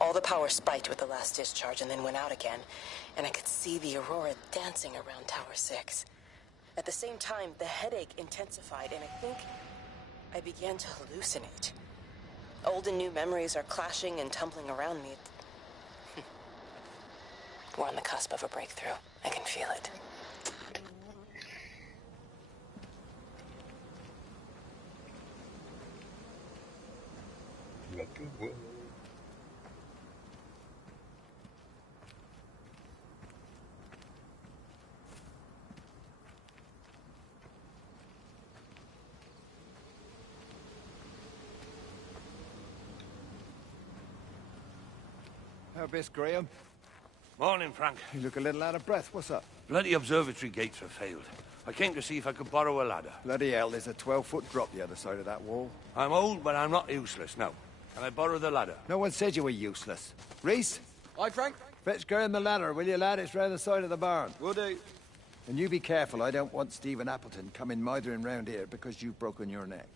All the power spiked with the last discharge and then went out again, and I could see the aurora dancing around Tower 6. At the same time, the headache intensified, and I think I began to hallucinate. Old and new memories are clashing and tumbling around me. We're on the cusp of a breakthrough. I can feel it. Miss Graham. Morning, Frank. You look a little out of breath. What's up? Bloody observatory gates have failed. I came to see if I could borrow a ladder. Bloody hell, there's a 12-foot drop the other side of that wall. I'm old, but I'm not useless, no. Can I borrow the ladder? No one said you were useless. Reese? Aye, Frank? Fetch Graham the ladder, will you, lad? It's round the side of the barn. Will do. And you be careful. I don't want Stephen Appleton coming mithering round here because you've broken your neck.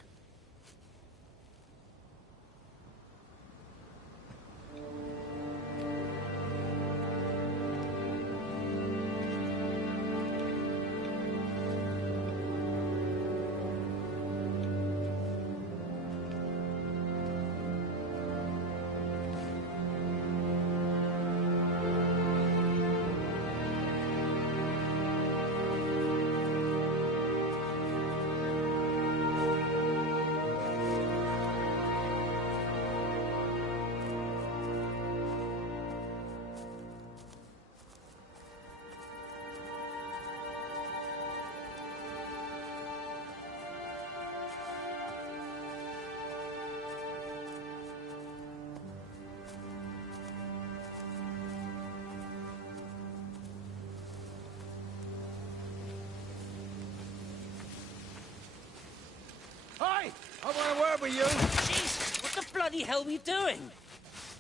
Hi! I want a word with you. Jesus, what the bloody hell are you doing?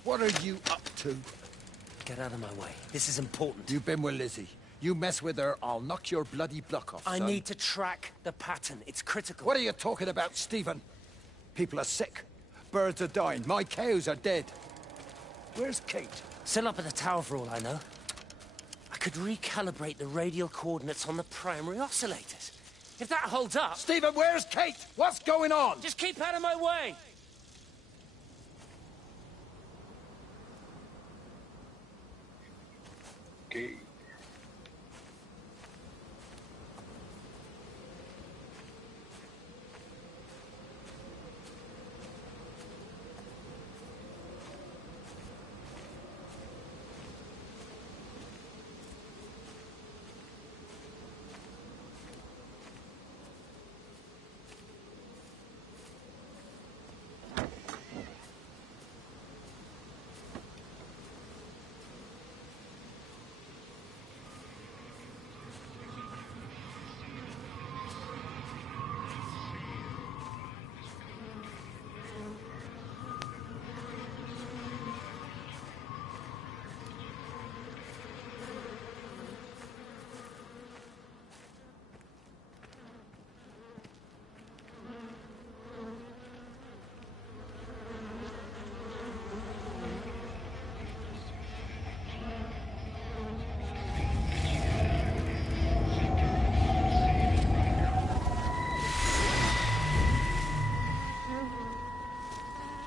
What are you up to? Get out of my way. This is important. You've been with Lizzie. You mess with her, I'll knock your bloody block off, I son. need to track the pattern. It's critical. What are you talking about, Stephen? People are sick. Birds are dying. My cows are dead. Where's Kate? Still up at the tower for all I know. I could recalibrate the radial coordinates on the primary oscillators. If that holds up... Stephen, where's Kate? What's going on? Just keep out of my way! Okay.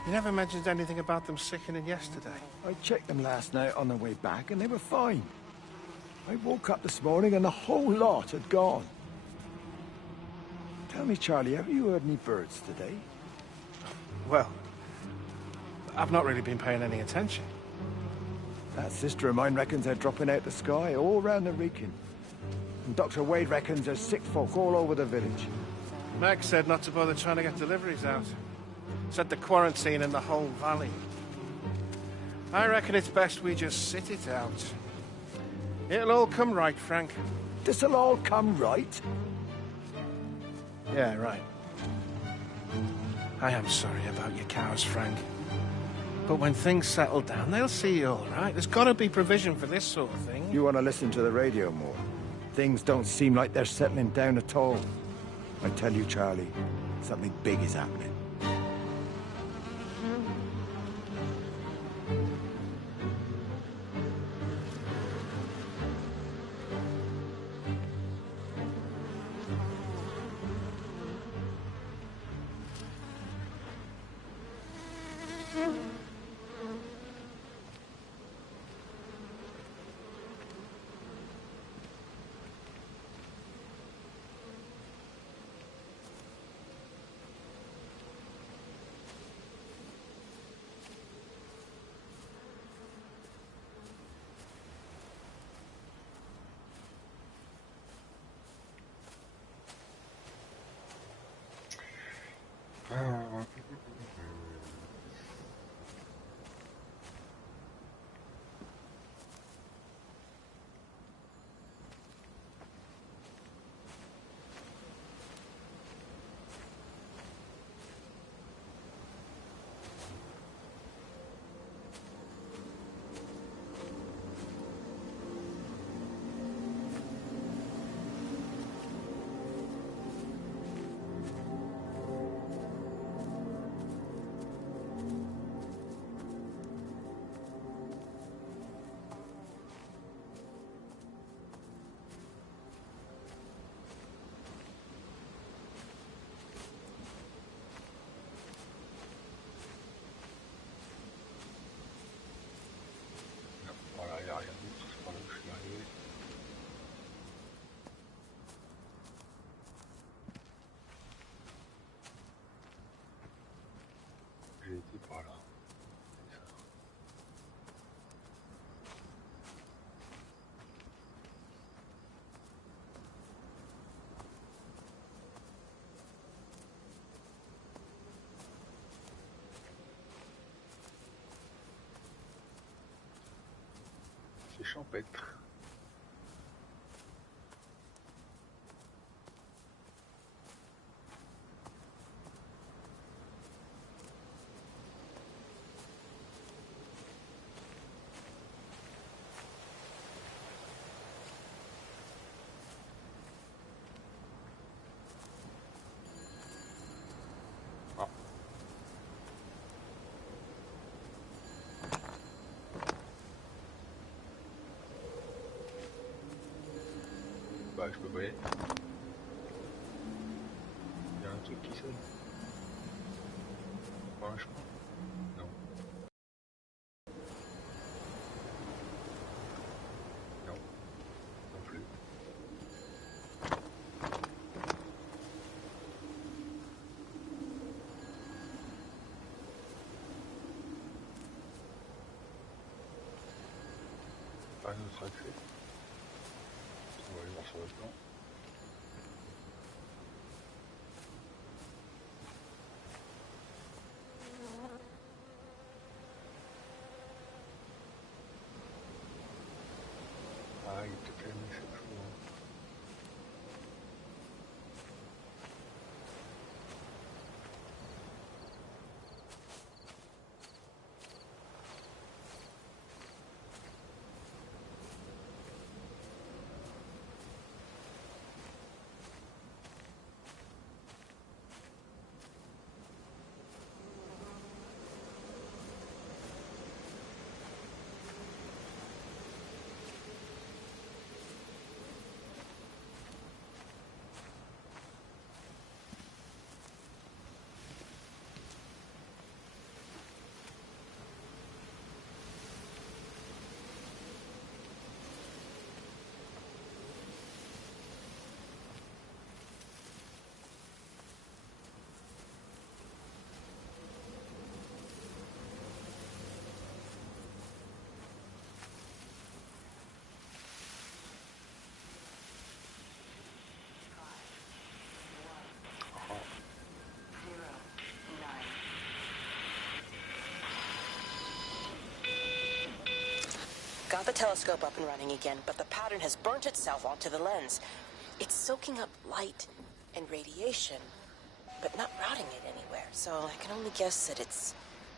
You never mentioned anything about them sickening yesterday. I checked them last night on the way back, and they were fine. I woke up this morning, and the whole lot had gone. Tell me, Charlie, have you heard any birds today? Well, I've not really been paying any attention. That sister of mine reckons they're dropping out the sky all round the Wrekin. And Dr. Wade reckons there's sick folk all over the village. Meg said not to bother trying to get deliveries out. Said the quarantine in the whole valley. I reckon it's best we just sit it out. It'll all come right, Frank. This'll all come right? Yeah, right. I am sorry about your cows, Frank. But when things settle down, they'll see you all right. There's got to be provision for this sort of thing. You want to listen to the radio more? Things don't seem like they're settling down at all. I tell you, Charlie, something big is happening. J'ai été par là. C'est ça. C'est champêtre. Bah, je peux pas y aller. truc qui sonne. Ouais, je crois. Non. Non. Non plus. Pas un autre accès. On va aller voir sur le plan. Ah, il te calme chaque fois. Got the telescope up and running again, but the pattern has burnt itself onto the lens. It's soaking up light and radiation, but not routing it anywhere. So I can only guess that it's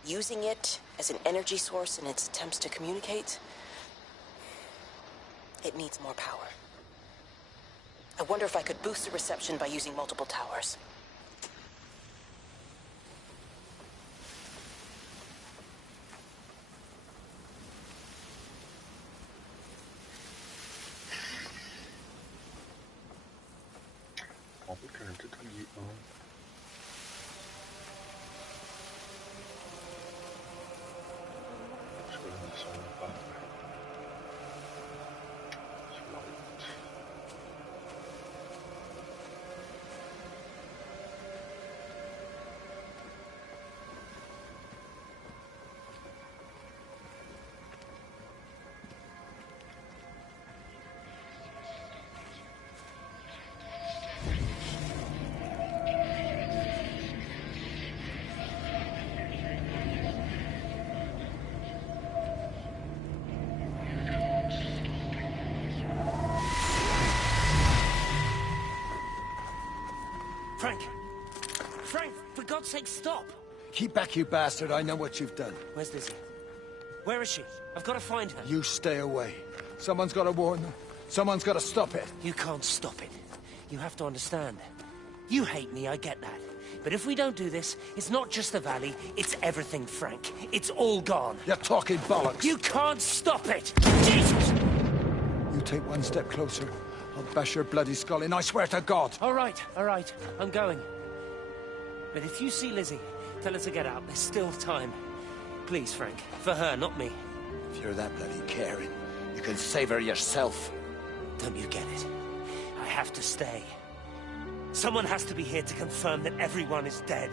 using it as an energy source in its attempts to communicate. It needs more power. I wonder if I could boost the reception by using multiple towers. En fait, quand même peut-être un lié 1. Parce que là, on est sur le pas. Sur la route. Frank! Frank, for God's sake, stop! Keep back, you bastard. I know what you've done. Where's Lizzie? Where is she? I've got to find her. You stay away. Someone's got to warn them. Someone's got to stop it. You can't stop it. You have to understand. You hate me, I get that. But if we don't do this, it's not just the valley, it's everything, Frank. It's all gone. You're talking bollocks. You can't stop it! Jesus! You take one step closer, I'll bash your bloody skull in, I swear to God. All right, I'm going. But if you see Lizzie, tell her to get out. There's still time. Please, Frank. For her, not me. If you're that bloody caring, you can save her yourself. Don't you get it? I have to stay. Someone has to be here to confirm that everyone is dead.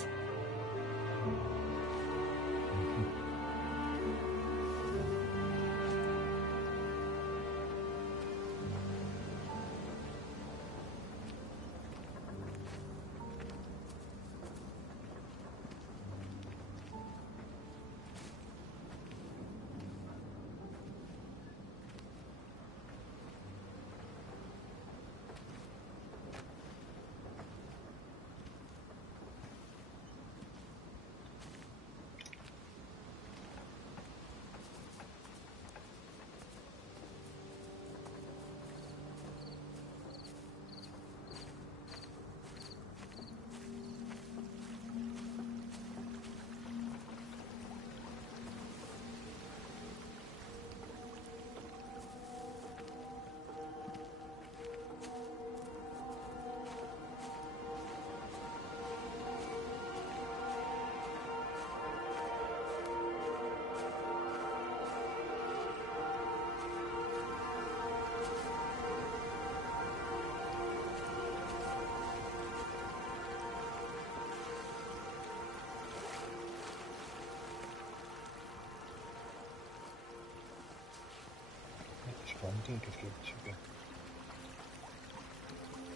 monter une cascade, super.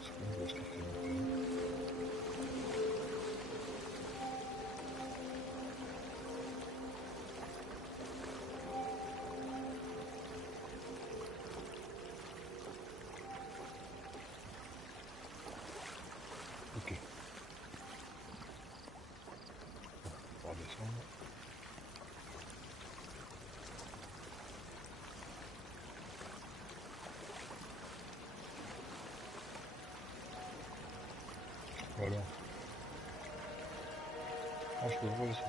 C'est pas une grosse cascade non plus. Ok. On va redescendre. Voilà. Ah, je peux le voir ici.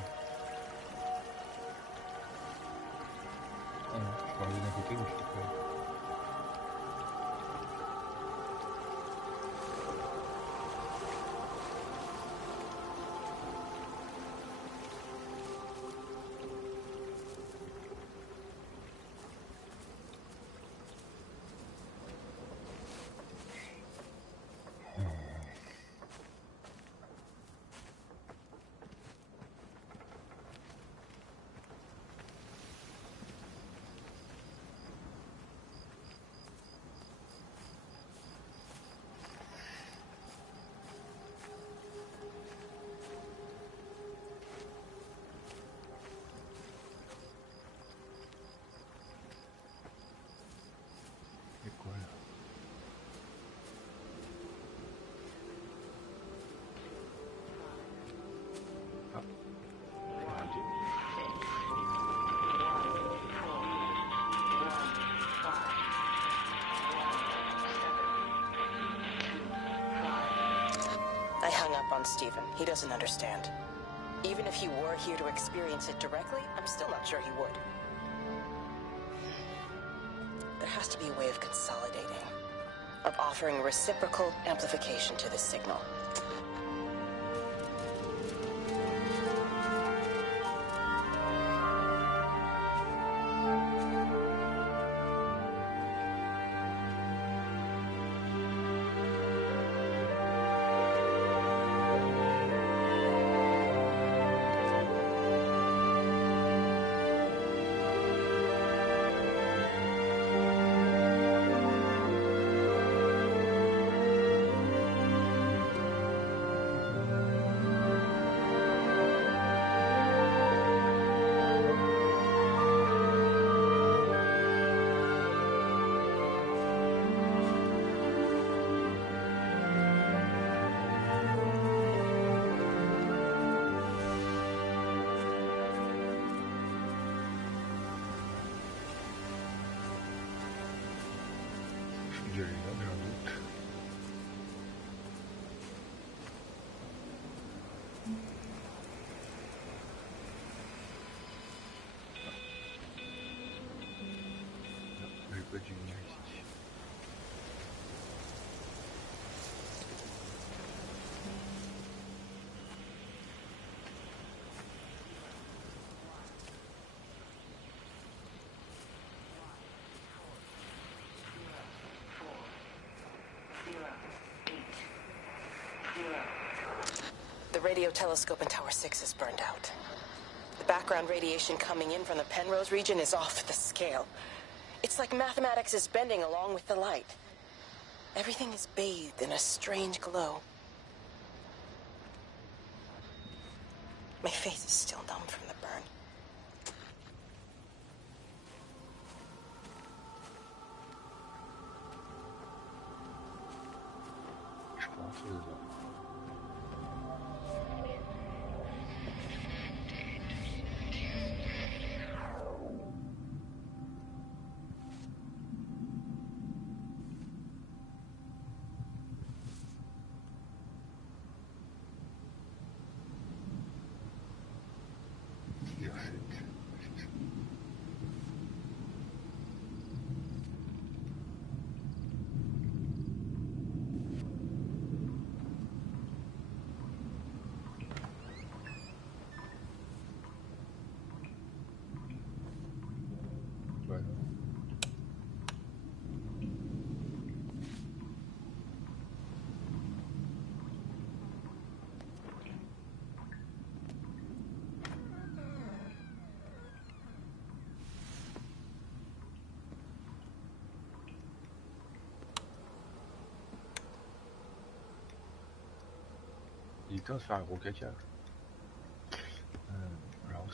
Ah non, je peux aller d'un côté, mais je peux pas. C'est quoi là? Ah. I hung up on Stephen. He doesn't understand. Even if he were here to experience it directly, I'm still not sure he would. There has to be a way of consolidating, of offering reciprocal amplification to this signal. Je suis déjà allé là, mais un doute. Non, j'ai pas dû venir ici. The radio telescope in Tower 6 is burned out. The background radiation coming in from the Penrose region is off the scale. It's like mathematics is bending along with the light. Everything is bathed in a strange glow. My face is still numb from the burn. Je pense que c'est ça. Il est temps de faire un gros caca. Alors,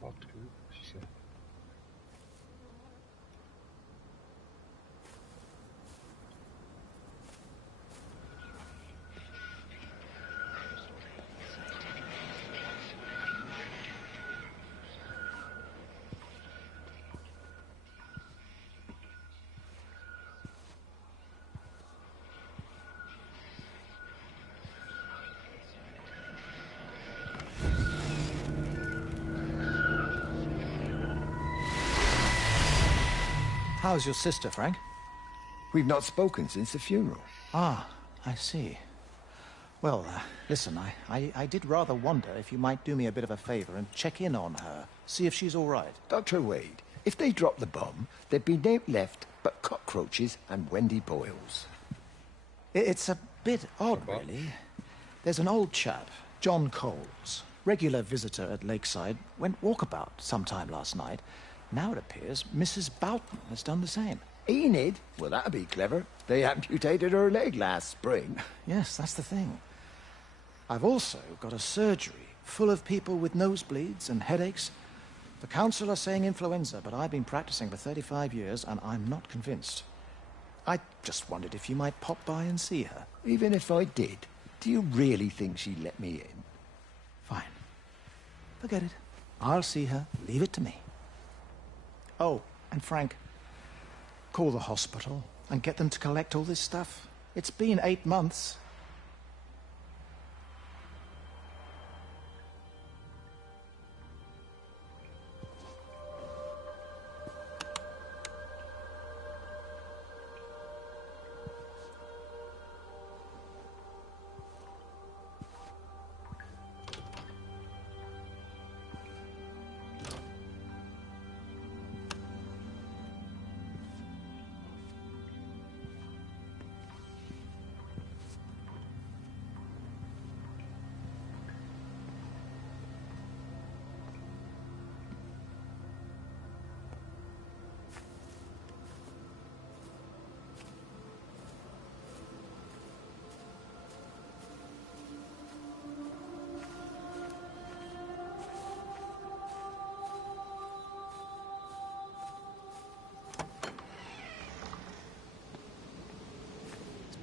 porte que si c'est. How's your sister, Frank? We've not spoken since the funeral. Ah, I see. Well, listen, I did rather wonder if you might do me a bit of a favor and check in on her, see if she's all right. Dr. Wade, if they dropped the bomb, there'd be no left but cockroaches and Wendy Boyles. It's a bit odd, really. There's an old chap, John Coles, regular visitor at Lakeside, went walkabout sometime last night. Now it appears Mrs. Boughton has done the same. Enid? Well, that'd be clever. They amputated her leg last spring. Yes, that's the thing. I've also got a surgery full of people with nosebleeds and headaches. The council are saying influenza, but I've been practicing for 35 years and I'm not convinced. I just wondered if you might pop by and see her. Even if I did, do you really think she'd let me in? Fine. Forget it. I'll see her. Leave it to me. Oh, and Frank, call the hospital and get them to collect all this stuff. It's been 8 months.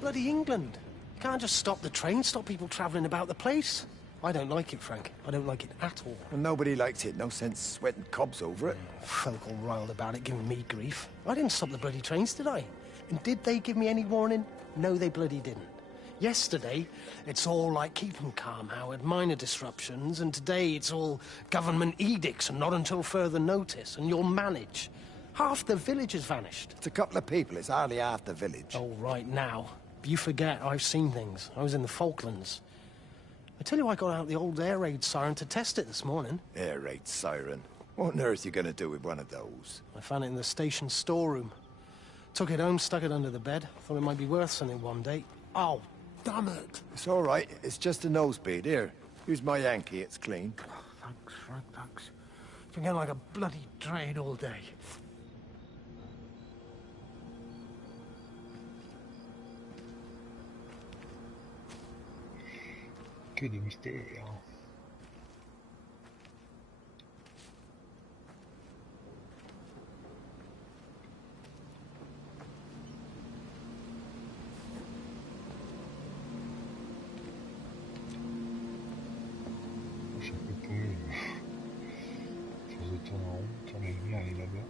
Bloody England. You can't just stop the train, stop people travelling about the place. I don't like it, Frank. I don't like it at all. Well, nobody likes it. No sense sweating cobs over it. Folk all riled about it, giving me grief. I didn't stop the bloody trains, did I? And did they give me any warning? No, they bloody didn't. Yesterday, it's all like, keep 'em calm, Howard, minor disruptions, and today it's all government edicts and not until further notice, and you'll manage. Half the village has vanished. It's a couple of people. It's hardly half the village. Oh, right now. But you forget, I've seen things. I was in the Falklands. I tell you, I got out the old air raid siren to test it this morning. Air raid siren? What on earth are you going to do with one of those? I found it in the station storeroom. Took it home, stuck it under the bed. Thought it might be worth something one day. Oh, damn it. It's all right. It's just a nosebleed. Here, use my Yankee. It's clean. Thanks, Frank, thanks. Been getting like a bloody train all day. Que des mystères. Je suis un peu paumé. Je tourne en rond, tourne la lumière, elle est là-bas.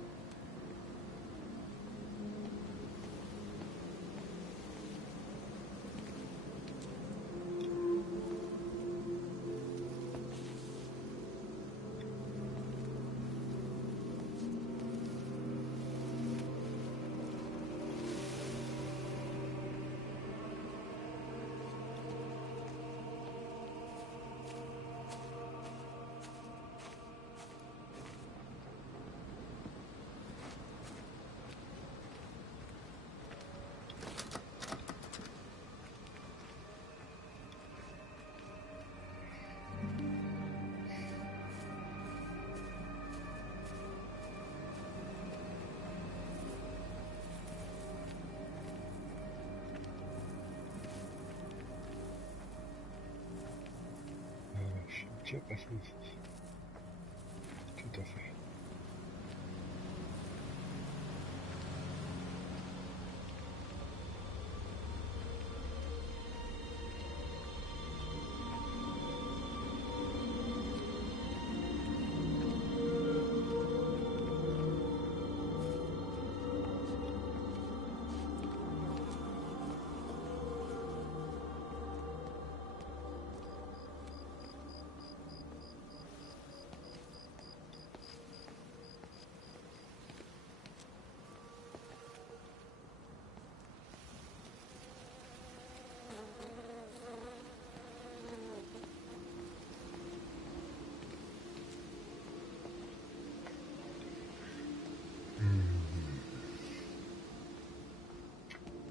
déjà passé ici. Tout à fait.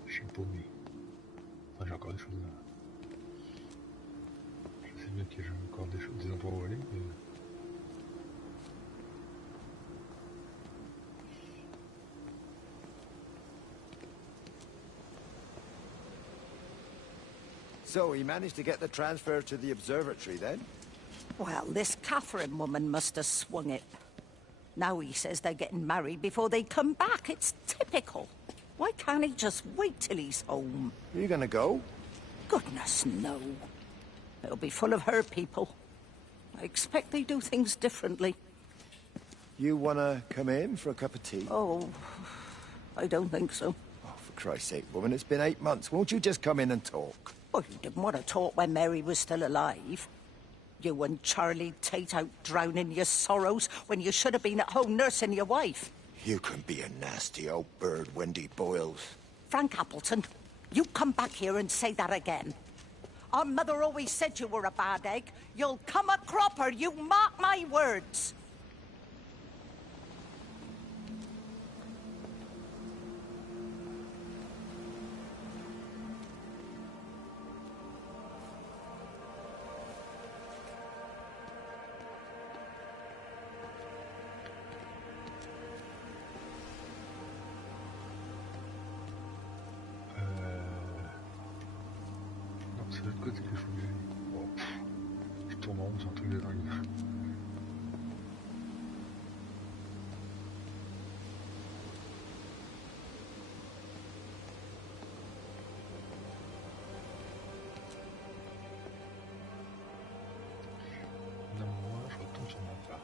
Je suis paumé. Enfin, j'ai encore des choses là. Je sais bien que j'ai encore des choses, des endroits où aller, mais... So, he managed to get the transfer to the observatory then? Well, this Catherine woman must have swung it. Now he says they're getting married before they come back. It's typical. Why can't he just wait till he's home? Are you gonna go? Goodness, no. It'll be full of her people. I expect they do things differently. You wanna come in for a cup of tea? Oh, I don't think so. Oh, for Christ's sake, woman, it's been 8 months. Won't you just come in and talk? Well, you didn't want to talk when Mary was still alive. You and Charlie Tate out drowning your sorrows when you should have been at home nursing your wife. You can be a nasty old bird, Wendy Boyles. Frank Appleton, you come back here and say that again. Our mother always said you were a bad egg. You'll come a cropper, you mark my words. C'est de l'autre côté qu'il faut que j'aille. Bon, je tourne en rond, c'est un truc de dingue. Non, moi, je retourne sur mon pas.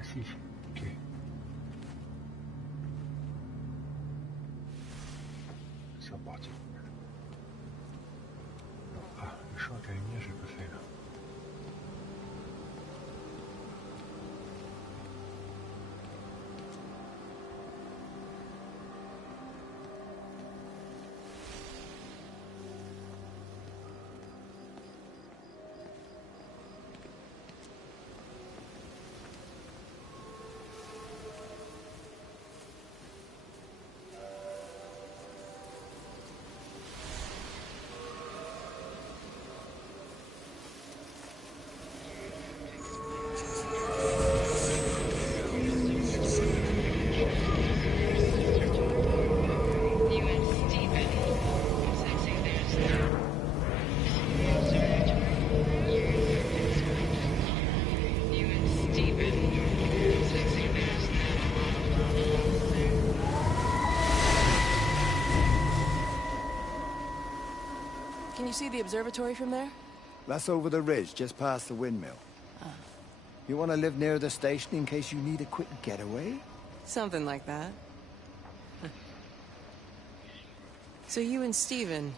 Ah si, ok. C'est reparti. Ah, le champ avec la lumière, je l'ai pas fait là. Can you see the observatory from there? That's over the ridge, just past the windmill. You want to live near the station in case you need a quick getaway? Something like that. So you and Stephen,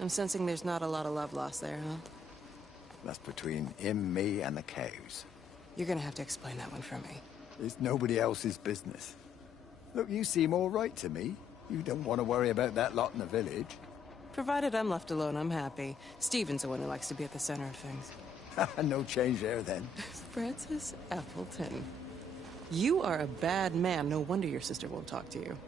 I'm sensing there's not a lot of love lost there, huh? That's between him, me, and the cows. You're gonna have to explain that one for me. It's nobody else's business. Look, you seem all right to me. You don't want to worry about that lot in the village. Provided I'm left alone, I'm happy. Stephen's the one who likes to be at the center of things. No change there, then. Francis Appleton. You are a bad man. No wonder your sister won't talk to you.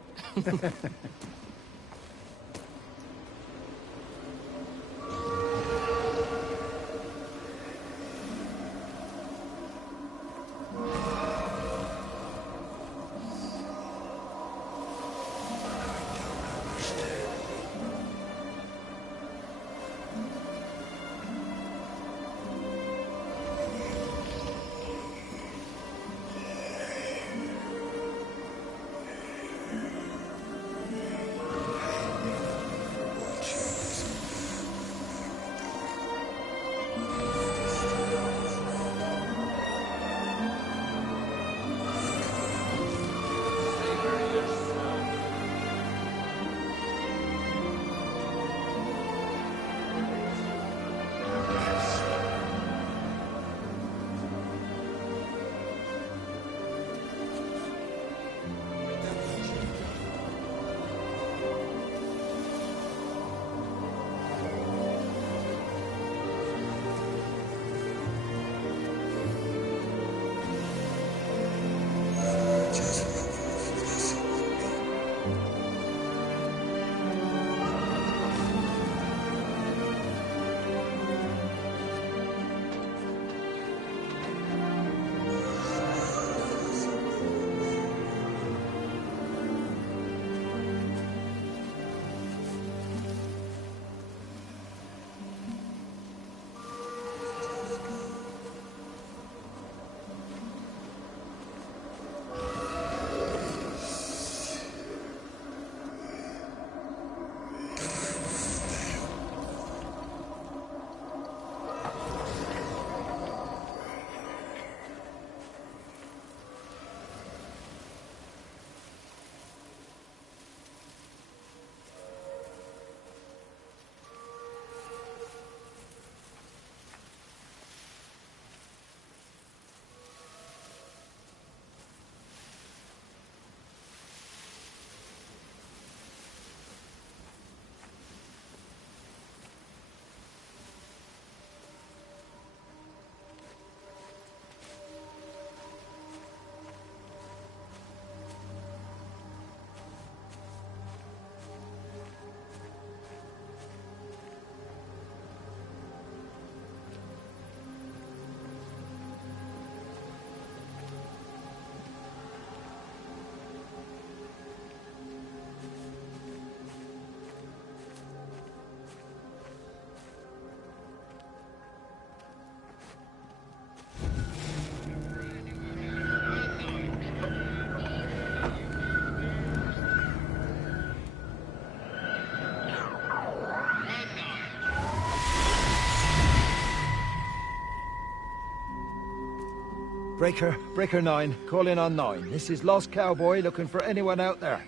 Breaker 9, call in on 9. This is Lost Cowboy looking for anyone out there.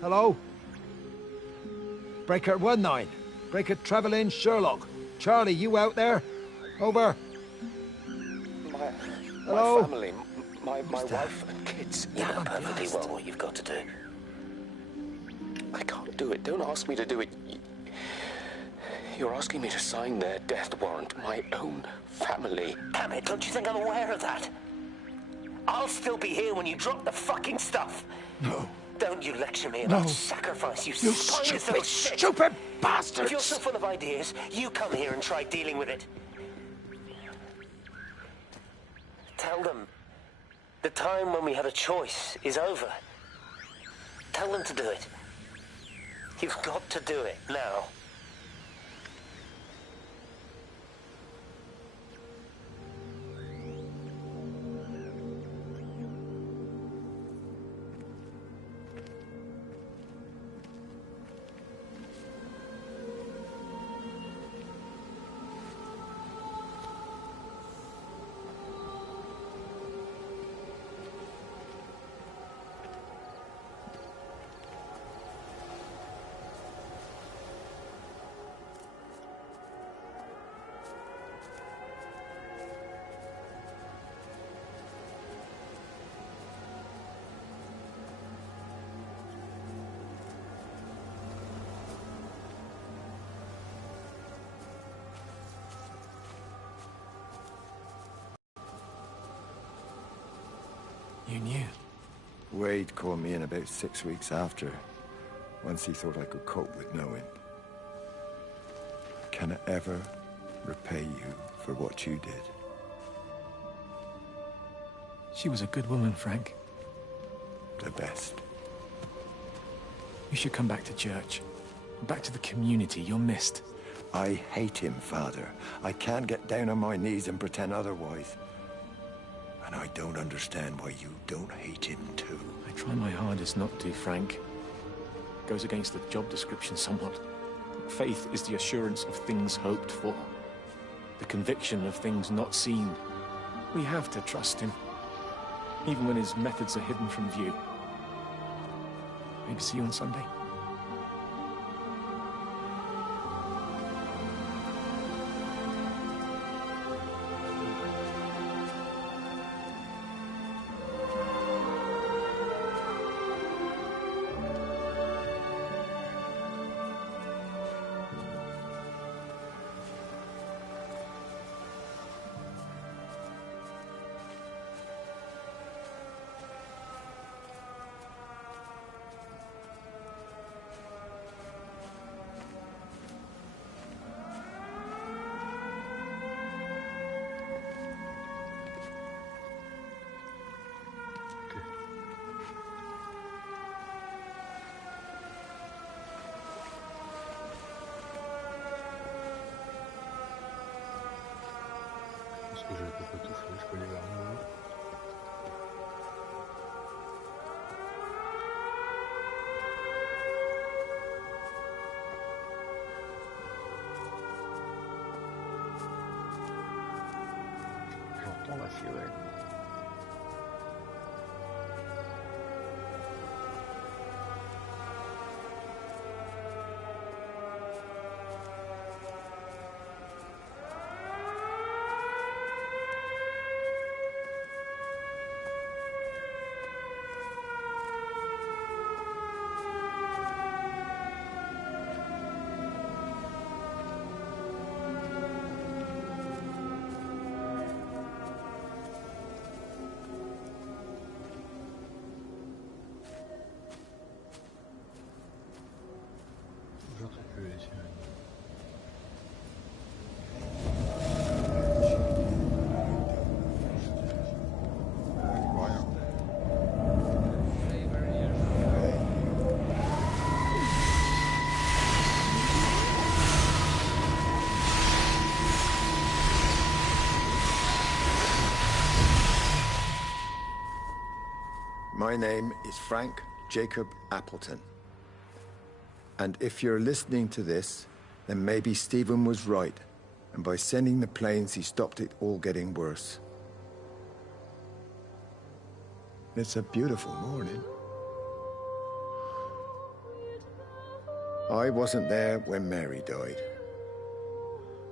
Hello? Breaker 19. Breaker Travelin' Sherlock. Charlie, you out there? Over. Hello? My family, my wife and kids. You know perfectly well what you've got to do. I can't do it. Don't ask me to do it. You're asking me to sign their death warrant. My own family. Damn it, don't you think I'm aware of that? I'll still be here when you drop the fucking stuff. No. Don't you lecture me about sacrifice, you spineless little shit. Stupid bastards! If you're so full of ideas, you come here and try dealing with it. Tell them the time when we had a choice is over. Tell them to do it. You've got to do it now. you knew. Wade called me in about 6 weeks after, once he thought I could cope with knowing. Can I ever repay you for what you did? She was a good woman, Frank. The best. You should come back to church. Back to the community. You're missed. I hate him, Father. I can't get down on my knees and pretend otherwise. And I don't understand why you don't hate him too. I try my hardest not to, Frank. Goes against the job description somewhat. Faith is the assurance of things hoped for. The conviction of things not seen. We have to trust him. Even when his methods are hidden from view. Maybe see you on Sunday. Parce que je peux pas tout faire, je peux aller vers moi. J'entends la sirène. J'entends plus les sirènes. My name is Frank Jacob Appleton. And if you're listening to this, then maybe Stephen was right. And by sending the planes, he stopped it all getting worse. It's a beautiful morning. I wasn't there when Mary died.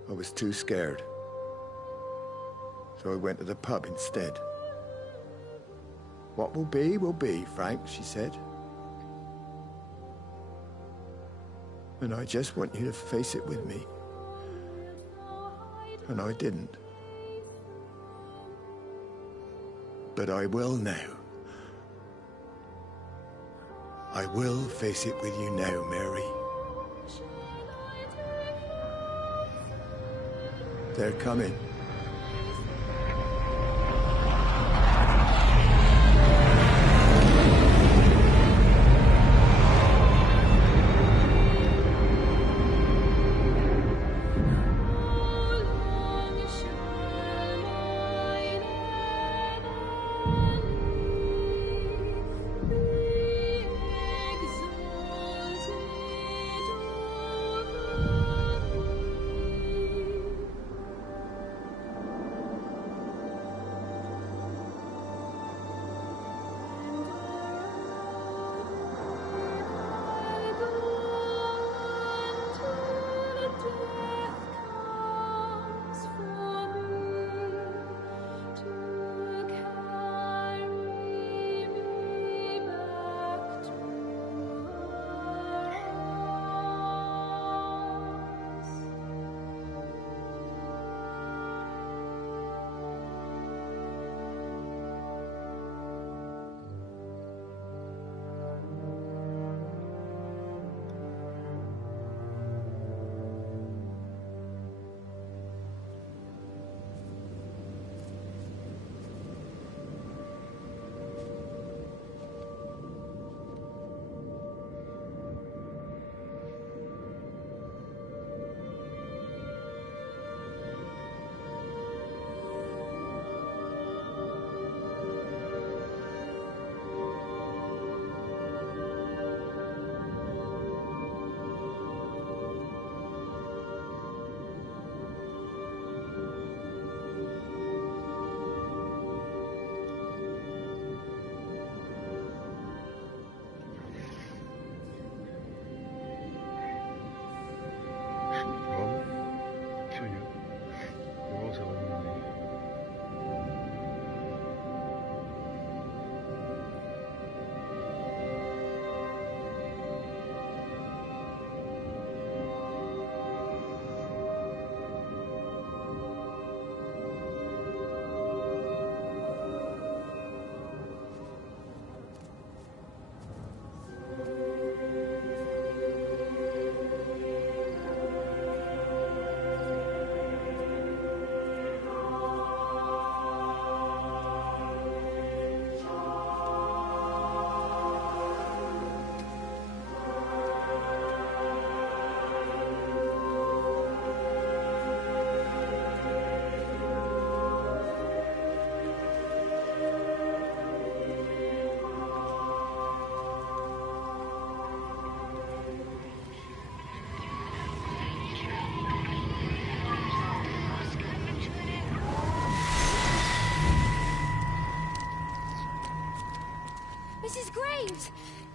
I was too scared. So I went to the pub instead. What will be, Frank, she said. And I just want you to face it with me. And I didn't. But I will now. I will face it with you now, Mary. They're coming.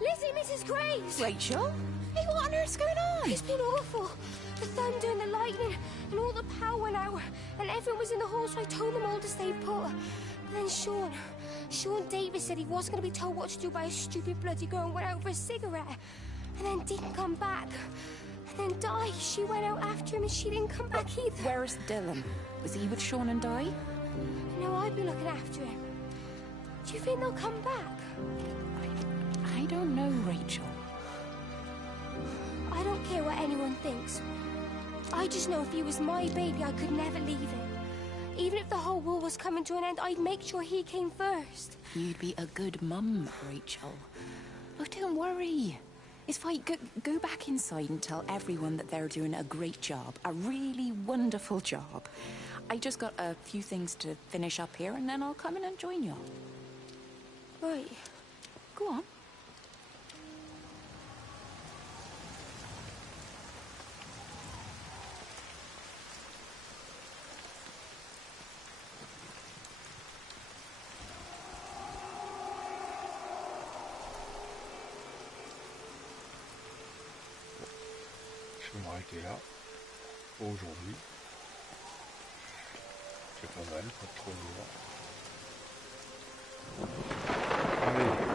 Lizzie, Mrs. Graves! Rachel? Hey, what on earth's going on? It's been awful. The thunder and the lightning, and all the power went out, and everyone was in the hall, so I told them all to stay put. But then Sean Davis said he wasn't going to be told what to do by a stupid bloody girl and went out for a cigarette. And then didn't come back. And then Di, she went out after him and she didn't come back either. Where's Dylan? Was he with Sean and Di? No, I'd be looking after him. Do you think they'll come back? I don't know, Rachel. I don't care what anyone thinks. I just know if he was my baby, I could never leave him. Even if the whole world was coming to an end, I'd make sure he came first. You'd be a good mum, Rachel. Oh, don't worry. It's fine. Go back inside and tell everyone that they're doing a great job. A really wonderful job. I just got a few things to finish up here, and then I'll come in and join you. Right. Go on. Je vais m'arrêter là pour aujourd'hui. C'est pas mal, pas trop lourd. Allez.